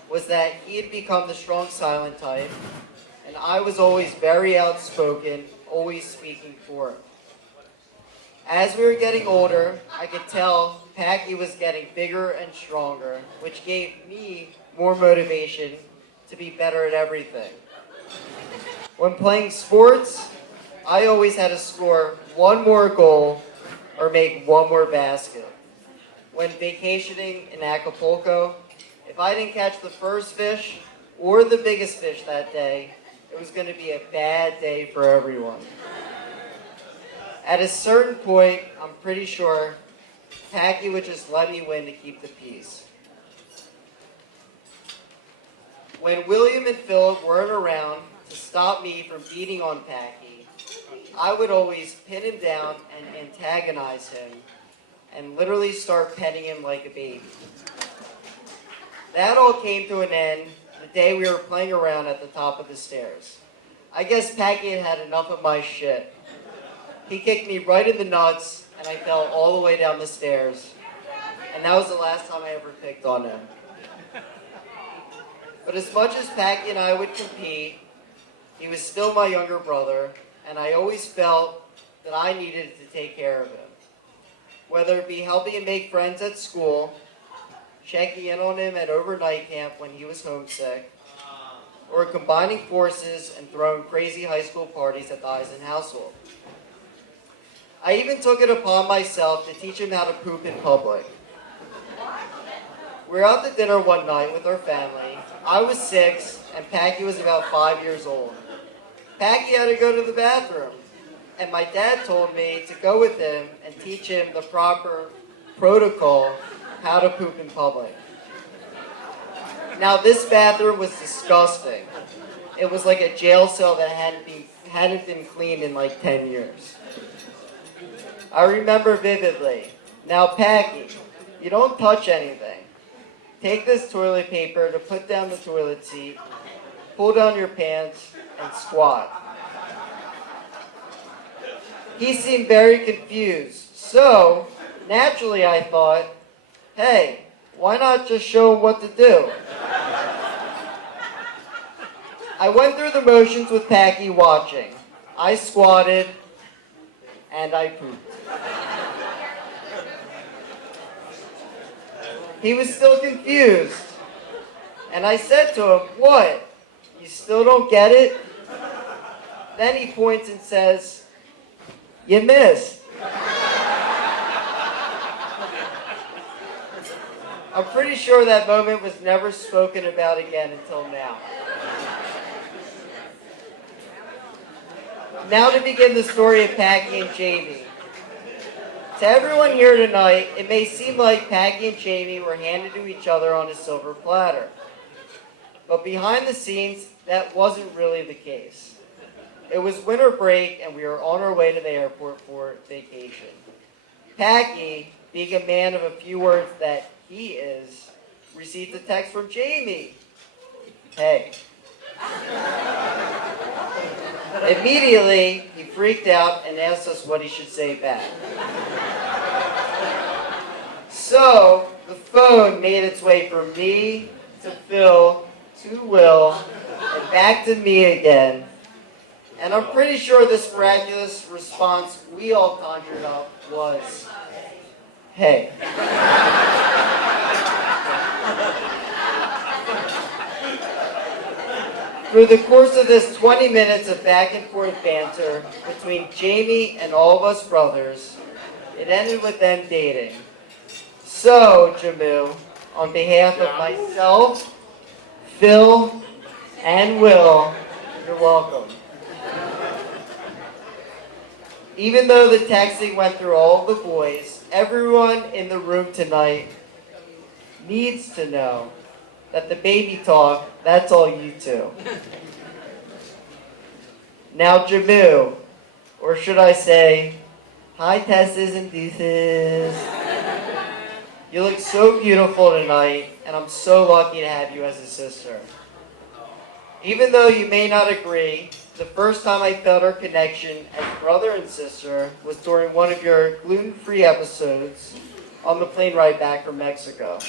was that he had become the strong silent type, and I was always very outspoken, always speaking for him. As we were getting older, I could tell Packy was getting bigger and stronger, which gave me more motivation to be better at everything. When playing sports, I always had to score one more goal or make one more basket. When vacationing in Acapulco, if I didn't catch the first fish or the biggest fish that day, it was going to be a bad day for everyone. At a certain point, I'm pretty sure Packy would just let me win to keep the peace. When William and Philip weren't around to stop me from beating on Packy, I would always pin him down and antagonize him and literally start petting him like a baby. That all came to an end the day we were playing around at the top of the stairs. I guess Packy had had enough of my shit. He kicked me right in the nuts, and I fell all the way down the stairs. And that was the last time I ever picked on him. But as much as Packy and I would compete, he was still my younger brother, and I always felt that I needed to take care of him. Whether it be helping him make friends at school, checking in on him at overnight camp when he was homesick, or combining forces and throwing crazy high school parties at the Eisen household. I even took it upon myself to teach him how to poop in public. We were out to dinner one night with our family. I was 6, and Packy was about 5 years old. Packy had to go to the bathroom, and my dad told me to go with him and teach him the proper protocol how to poop in public. Now, this bathroom was disgusting. It was like a jail cell that hadn't been cleaned in like 10 years. I remember vividly. Now, Packy, you don't touch anything. Take this toilet paper to put down the toilet seat, pull down your pants, and squat. He seemed very confused. So, naturally I thought, hey, why not just show him what to do? I went through the motions with Packy watching. I squatted, and I pooped. He was still confused. And I said to him, what? You still don't get it? Then he points and says, you missed. I'm pretty sure that moment was never spoken about again until now. Now to begin the story of Packy and Jaymie. To everyone here tonight, it may seem like Packy and Jaymie were handed to each other on a silver platter. But behind the scenes, that wasn't really the case. It was winter break and we were on our way to the airport for vacation. Packy, being a man of a few words that he is, received a text from Jaymie. Hey. Immediately, he freaked out and asked us what he should say back. So, the phone made its way from me to Phil to Will and back to me again. And I'm pretty sure this miraculous response we all conjured up was, hey. Through the course of this 20 minutes of back and forth banter between Jaymie and all of us brothers, it ended with them dating. So, Jamu, on behalf of myself, Phil, and Will, you're welcome. Even though the texting went through all of the boys, everyone in the room tonight needs to know that the baby talk, that's all you two. Now, Jamu, or should I say, hi Tesses and Deuces. You look so beautiful tonight, and I'm so lucky to have you as a sister. Even though you may not agree, the first time I felt our connection as brother and sister was during one of your gluten-free episodes on the plane ride back from Mexico.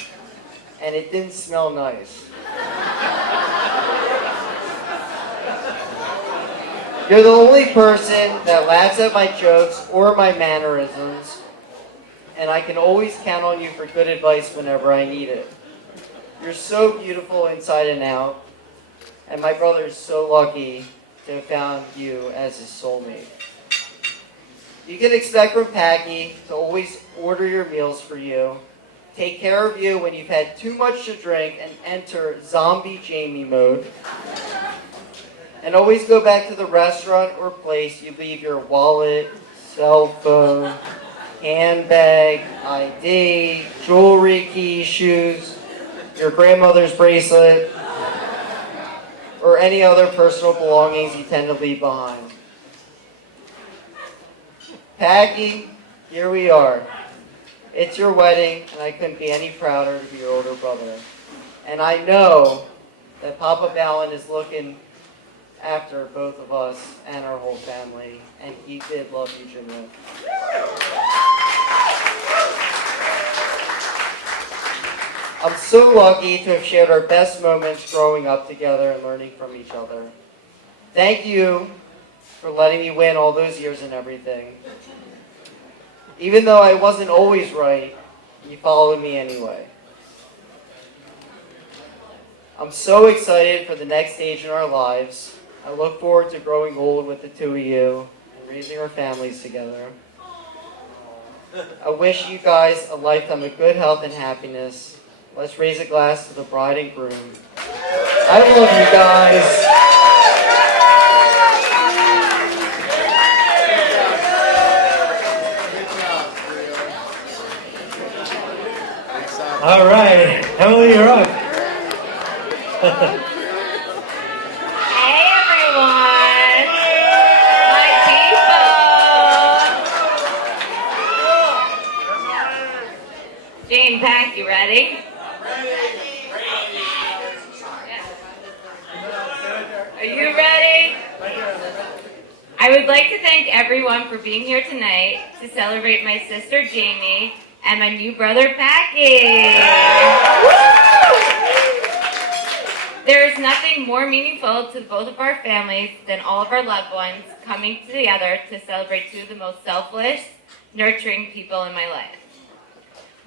And it didn't smell nice. You're the only person that laughs at my jokes or my mannerisms, and I can always count on you for good advice whenever I need it. You're so beautiful inside and out, and my brother is so lucky to have found you as his soulmate. You can expect from Packy to always order your meals for you, take care of you when you've had too much to drink and enter zombie Jaymie mode, and always go back to the restaurant or place you leave your wallet, cell phone, handbag, ID, jewelry, keys, shoes, your grandmother's bracelet, or any other personal belongings you tend to leave behind. Packy, here we are. It's your wedding, and I couldn't be any prouder to be your older brother. And I know that Papa Ballin is looking after both of us and our whole family, and he did love you, Jimmy. I'm so lucky to have shared our best moments growing up together and learning from each other. Thank you for letting me win all those years and everything. Even though I wasn't always right, you followed me anyway. I'm so excited for the next stage in our lives. I look forward to growing old with the two of you and raising our families together. I wish you guys a lifetime of good health and happiness. Let's raise a glass to the bride and groom. I love you guys. All right, Emily, you're up. Hey everyone! My people! Jane, Pack, you ready? Are you ready? I would like to thank everyone for being here tonight to celebrate my sister Jaymie and my new brother Packy. There is nothing more meaningful to both of our families than all of our loved ones coming together to celebrate two of the most selfless, nurturing people in my life.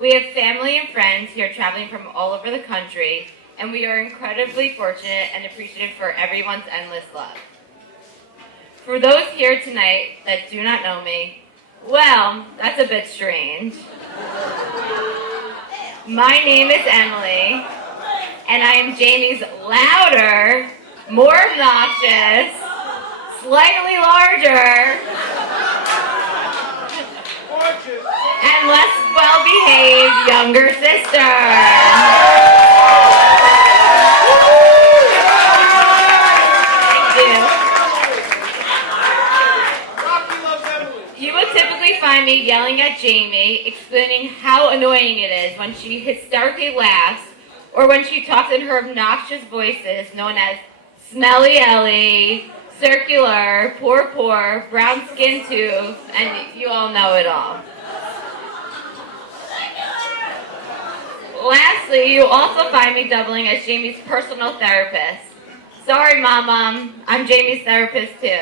We have family and friends here traveling from all over the country, and we are incredibly fortunate and appreciative for everyone's endless love. For those here tonight that do not know me, well, that's a bit strange. My name is Emily, and I am Jamie's louder, more obnoxious, slightly larger, and less well-behaved younger sister. You would typically find me yelling at Jaymie, explaining how annoying it is when she hysterically laughs or when she talks in her obnoxious voices known as Smelly Ellie, Circular, Poor, Brown Skin Tooth, and you all know it all. Lastly, you also find me doubling as Jamie's personal therapist. Sorry, Mom, I'm Jamie's therapist too.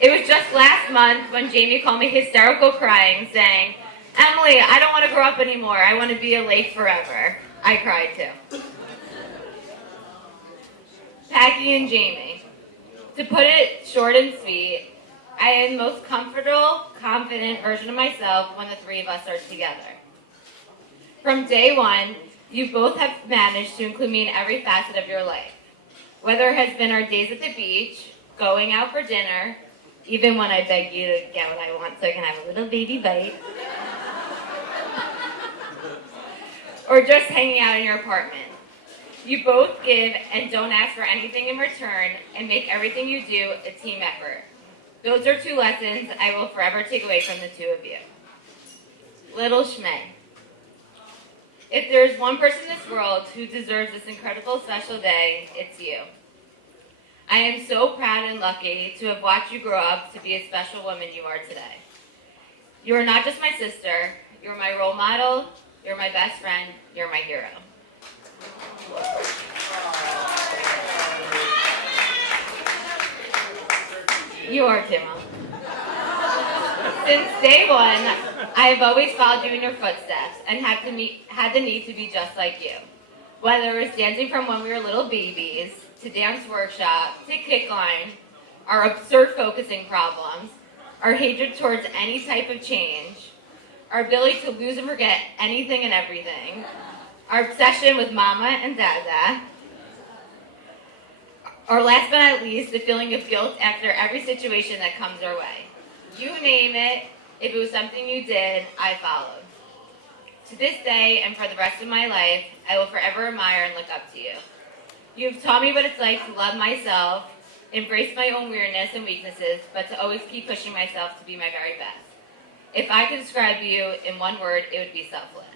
It was just last month when Jaymie called me hysterical crying, saying, Emily, I don't want to grow up anymore. I want to be a lake forever. I cried too. Packy and Jaymie. To put it short and sweet, I am the most comfortable, confident version of myself when the three of us are together. From day one, you both have managed to include me in every facet of your life. Whether it has been our days at the beach, going out for dinner, even when I beg you to get what I want so I can have a little baby bite, or just hanging out in your apartment. You both give and don't ask for anything in return and make everything you do a team effort. Those are two lessons I will forever take away from the two of you. Little Schmay. If there is one person in this world who deserves this incredible special day, it's you. I am so proud and lucky to have watched you grow up to be a special woman you are today. You are not just my sister, you're my role model, you're my best friend, you're my hero. You are too, Mom. Since day one, I have always followed you in your footsteps and had the need to be just like you. Whether it was dancing from when we were little babies, to dance workshop, to kickline, our absurd focusing problems, our hatred towards any type of change, our ability to lose and forget anything and everything, our obsession with Mama and Dada, or last but not least, the feeling of guilt after every situation that comes our way. You name it, if it was something you did, I followed. To this day, and for the rest of my life, I will forever admire and look up to you. You have taught me what it's like to love myself, embrace my own weirdness and weaknesses, but to always keep pushing myself to be my very best. If I could describe you in one word, it would be selfless.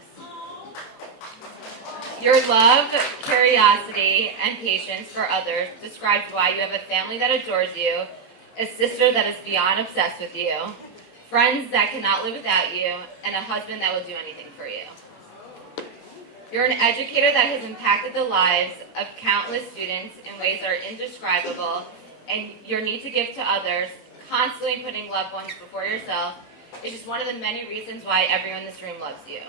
Your love, curiosity, and patience for others describes why you have a family that adores you, a sister that is beyond obsessed with you, friends that cannot live without you, and a husband that will do anything for you. You're an educator that has impacted the lives of countless students in ways that are indescribable, and your need to give to others, constantly putting loved ones before yourself, is just one of the many reasons why everyone in this room loves you.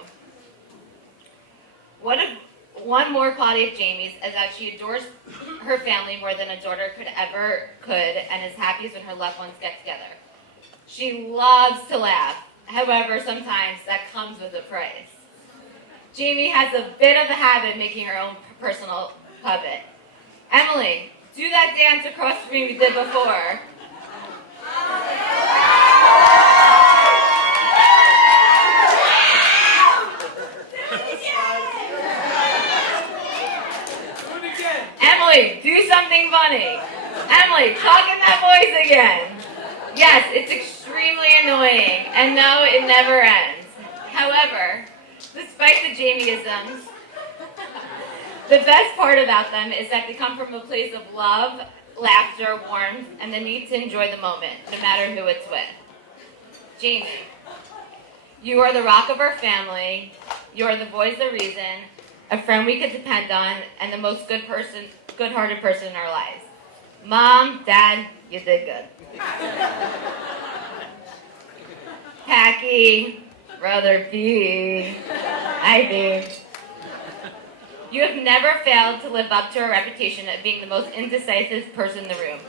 One more quality of Jaymie's is that she adores her family more than a daughter could, and is happiest when her loved ones get together. She loves to laugh. However, sometimes that comes with a price. Jaymie has a bit of the habit of making her own personal puppet. Emily, do that dance across the room you did before. Emily, do something funny. Emily, talk in that voice again. Yes, it's extremely annoying, and no, it never ends. However, despite the Jaymie-isms, the best part about them is that they come from a place of love, laughter, warmth, and the need to enjoy the moment, no matter who it's with. Jaymie, you are the rock of our family, you are the voice of reason, a friend we could depend on, and the most good-hearted person in our lives. Mom, Dad, you did good. Packy, Brother B, hi babe. You have never failed to live up to a reputation of being the most indecisive person in the room.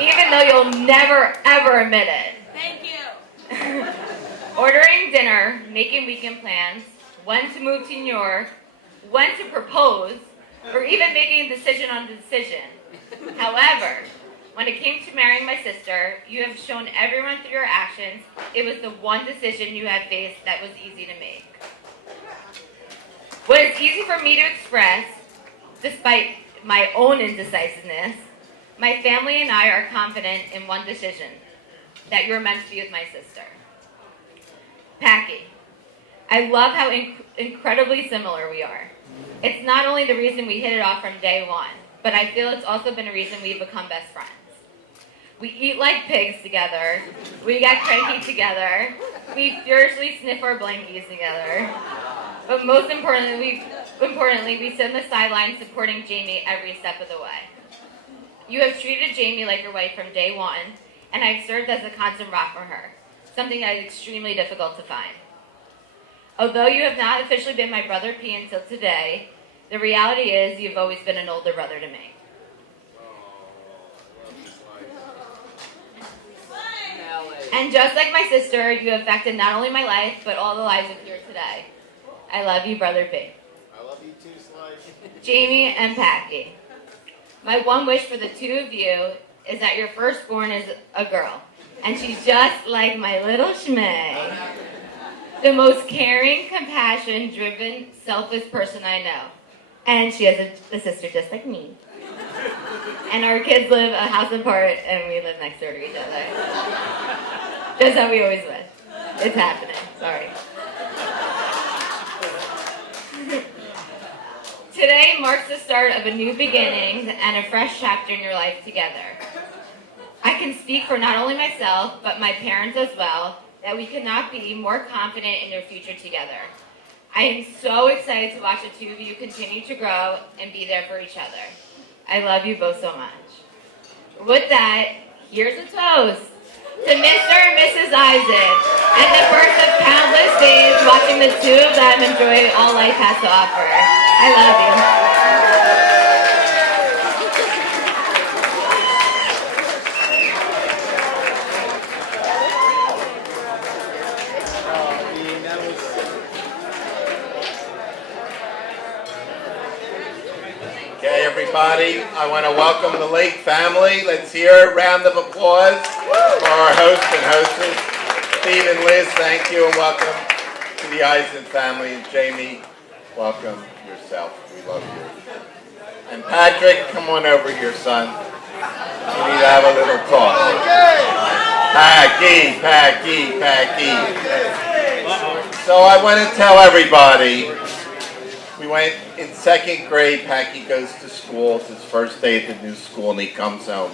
Even though you'll never, ever admit it. Thank you. Ordering dinner, making weekend plans, when to move to New York, when to propose, or even making a decision on the decision. However, when it came to marrying my sister, you have shown everyone through your actions it was the one decision you had faced that was easy to make. What is easy for me to express, despite my own indecisiveness, my family and I are confident in one decision, that you're meant to be with my sister. Packy, I love how incredibly similar we are. It's not only the reason we hit it off from day one, but I feel it's also been a reason we've become best friends. We eat like pigs together, we get cranky together, we furiously sniff our blankies together, but most importantly, we sit on the sidelines supporting Jaymie every step of the way. You have treated Jaymie like your wife from day one, and I've served as a constant rock for her, something that is extremely difficult to find. Although you have not officially been my brother P until today, the reality is you've always been an older brother to me. And just like my sister, you affected not only my life, but all the lives of here today. I love you, Brother P. I love you too, Sly. Jaymie and Packy. My one wish for the two of you is that your firstborn is a girl, and she's just like my little Shmay. The most caring, compassion-driven, selfless person I know. And she has a sister just like me. And our kids live a house apart, and we live next door to each other. Just how we always would. It's happening. Sorry. Today marks the start of a new beginning and a fresh chapter in your life together. I can speak for not only myself, but my parents as well, that we could not be more confident in your future together. I am so excited to watch the two of you continue to grow and be there for each other. I love you both so much. With that, here's a toast to Mr. and Mrs. Isaac and the first of countless days watching the two of them enjoy all life has to offer. I love you. Okay, everybody, I want to welcome the Lake family. Let's hear a round of applause for our host and hostess, Steve and Liz. Thank you and welcome to the Eisen family. And Jaymie, welcome yourself. We love you. And Patrick, come on over here, son. We need to have a little talk. Packy. So I want to tell everybody, we went in second grade. Packy goes to school. It's his first day at the new school, and he comes home.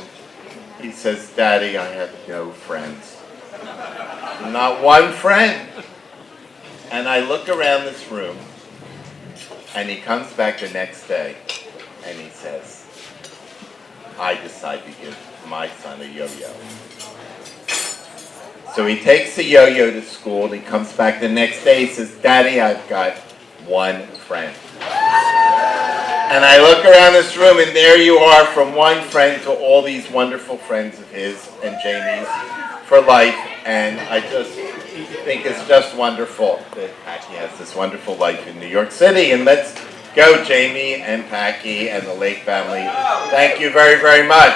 He says, "Daddy, I have no friends. Not one friend." And I look around this room, and he comes back the next day, and he says, "I decide to give my son a yo-yo." So he takes the yo-yo to school, and he comes back the next day. He says, "Daddy, I've got one friend." And I look around this room, and there you are, from one friend to all these wonderful friends of his and Jaymie's for life. And I just think it's just wonderful that Packy has this wonderful life in New York City. And let's go, Jaymie and Packy and the Lake family. Thank you very, very much.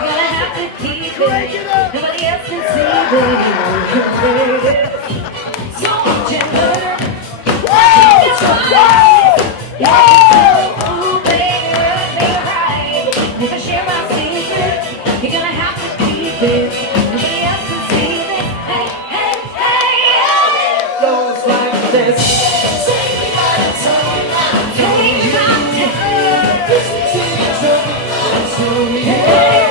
gonna have to keep it. Nobody else can see it. You made it. So much in love. It's fine. Yeah, ooh, baby, you're right. If I share my secret, you're gonna have to keep it. Nobody else can see this. Hey, hey, hey, yeah. It goes like this. Take me by the time. Take me by the time. Listen to your trouble. And show me Hey,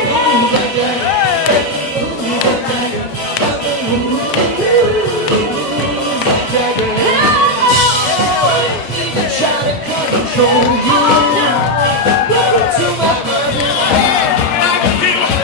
try to control you. Welcome to my mind. I can feel it.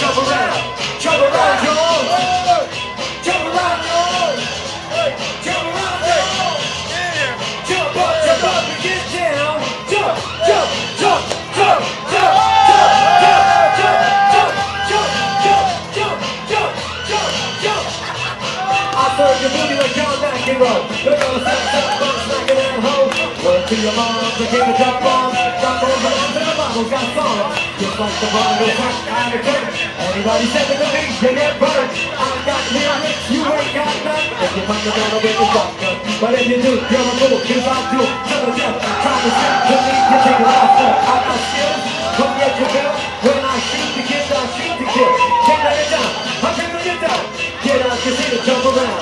Jump around, jump around, y'all. Jump around, y'all. Jump around, y'all. Jump up and get down. Jump, jump, jump, jump, jump, jump, jump, jump, jump, jump, jump, jump, jump, jump. I serve your booty like John McEnroe. You're gonna stop, smacking that hoe. Word to your mom, to give a jump on. Jump over and the Bible got songs. Just like the Bible, out of curtain. Anybody stepping to me, they get burned. I got lyrics, you ain't got none. If you find the battle, then it's shotgun. But if you do, you're a fool, cause I do. Tell the death, trying to step to me, you take a last step. I got skills, come get your bill. When I shoot to kill, I shoot to kill. Can't let it down, I can't let it down. Get out, you see the jump around.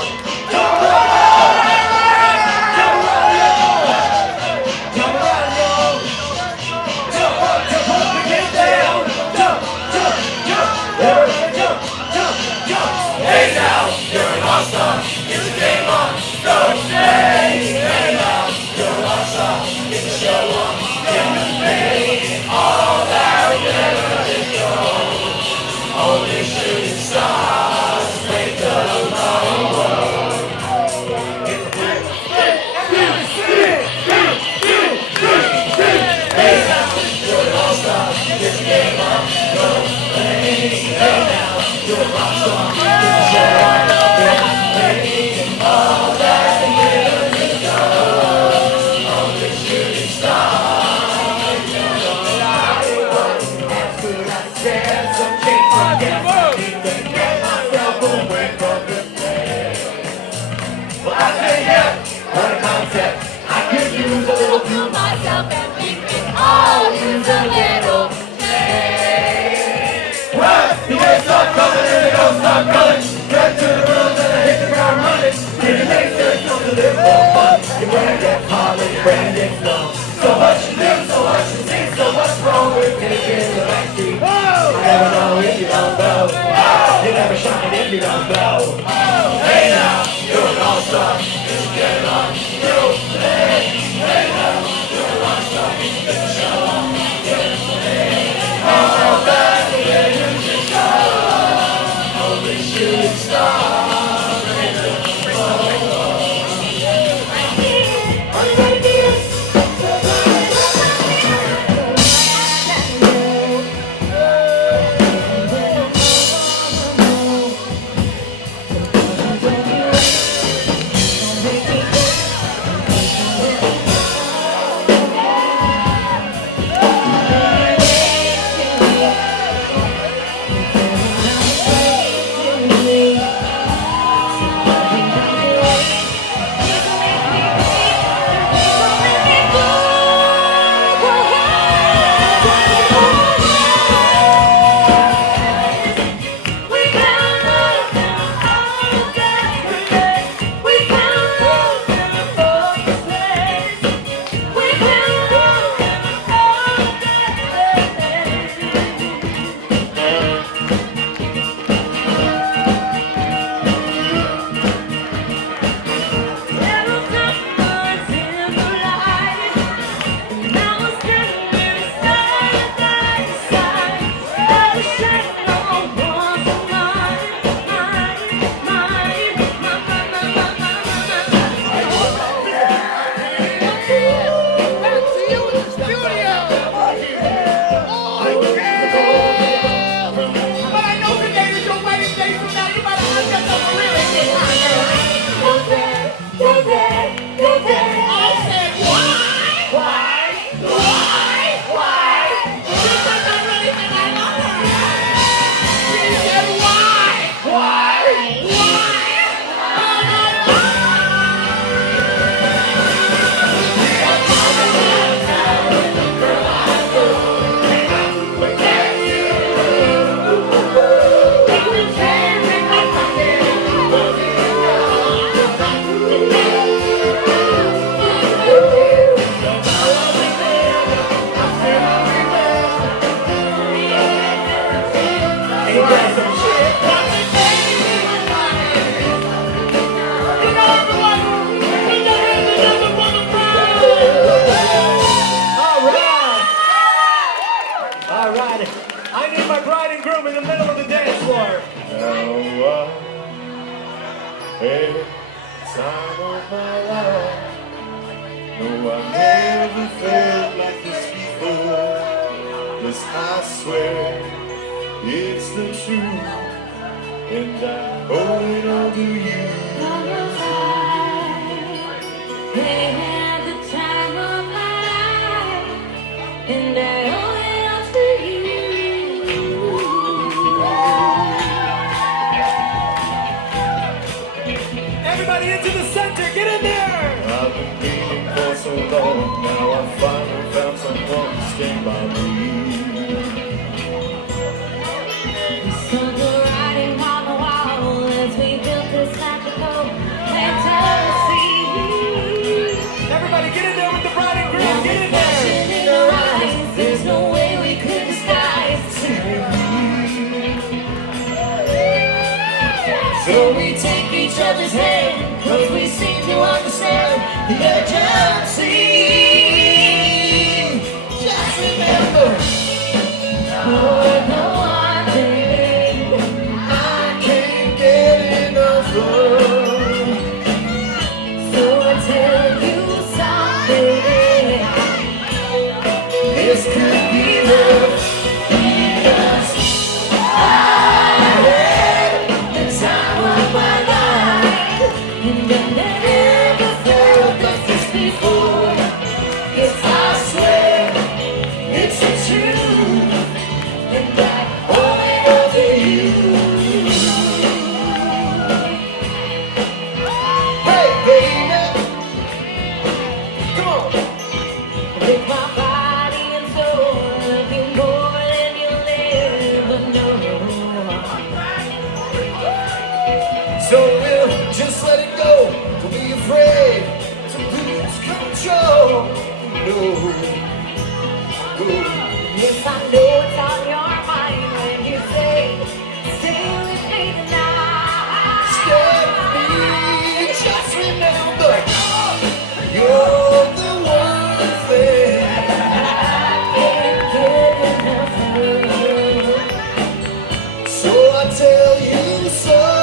Jump around! Jump around, yo! Jump around, yo! Jump up and get down. Jump, jump, jump. Everybody jump, jump, jump. Hey now, you're an all-star. Get the game on. Go. Hey now, you're an all-star. Get the show on. Get the play. All that we ever did go. Only shooting stars make the whole world. Get the play. Hey now, you're an all-star. Get the game on. Go. Hey now, you're a rock star. Get the show on. Get the play. All that we ever did go. Only shooting stars make the whole world. As good as chance, some change my guess. Need to get myself away from this place. Well, I say yes, what a concept. I could use a little to myself, and we can all use a little change. Well, the days start coming and they don't stop coming. Get to the room and I hit the ground running. Getting late, there's no to live for fun. Your brain gets hard and your brain gets slow. So much to do, so much to see, so much wrong with taking the backseat. You never know if you don't know. You never shine if you don't blow. Hey now, you're an all-star. Just get on, you'll play. Hey now, you're an all-star. Get the show on, get the play. All that the way you should go. Only shooting stars make the whole world. Ain't that some shit? You know, everyone, put your hands together for the bride. All right. I need my bride and groom in the middle of the dance floor. Every time of my life, no, I never felt like this before. Yes, I swear it's the truth, and I owe it all to you. They had the time of my life, and I owe it all to you. Everybody into the center, get in there! I've been waiting for so long, now I finally found someone to stand by me. Suns were riding on the wall as we built this magical fantasy. Everybody get in there with the bride and groom, Now get in with passion there! in our eyes, there's no way we could disguise. So we take each other's hand, 'cause we seem to understand the urgency. Just remember, oh, no one thing I can't get enough of. So I tell you something, this could be love, because I had the time of my life, and I never felt like this before. Yes, I swear it's the truth, and I owe it all to you. Hey, baby! Come on! With my body and soul, love you more than you'll ever know. So we'll just let it go. Don't be afraid to lose control. No, no. Yes, I know it's on your mind when you say, stay with me tonight. Stay with me. Just remember, you're the one thing. Can't get enough of. So I tell you so.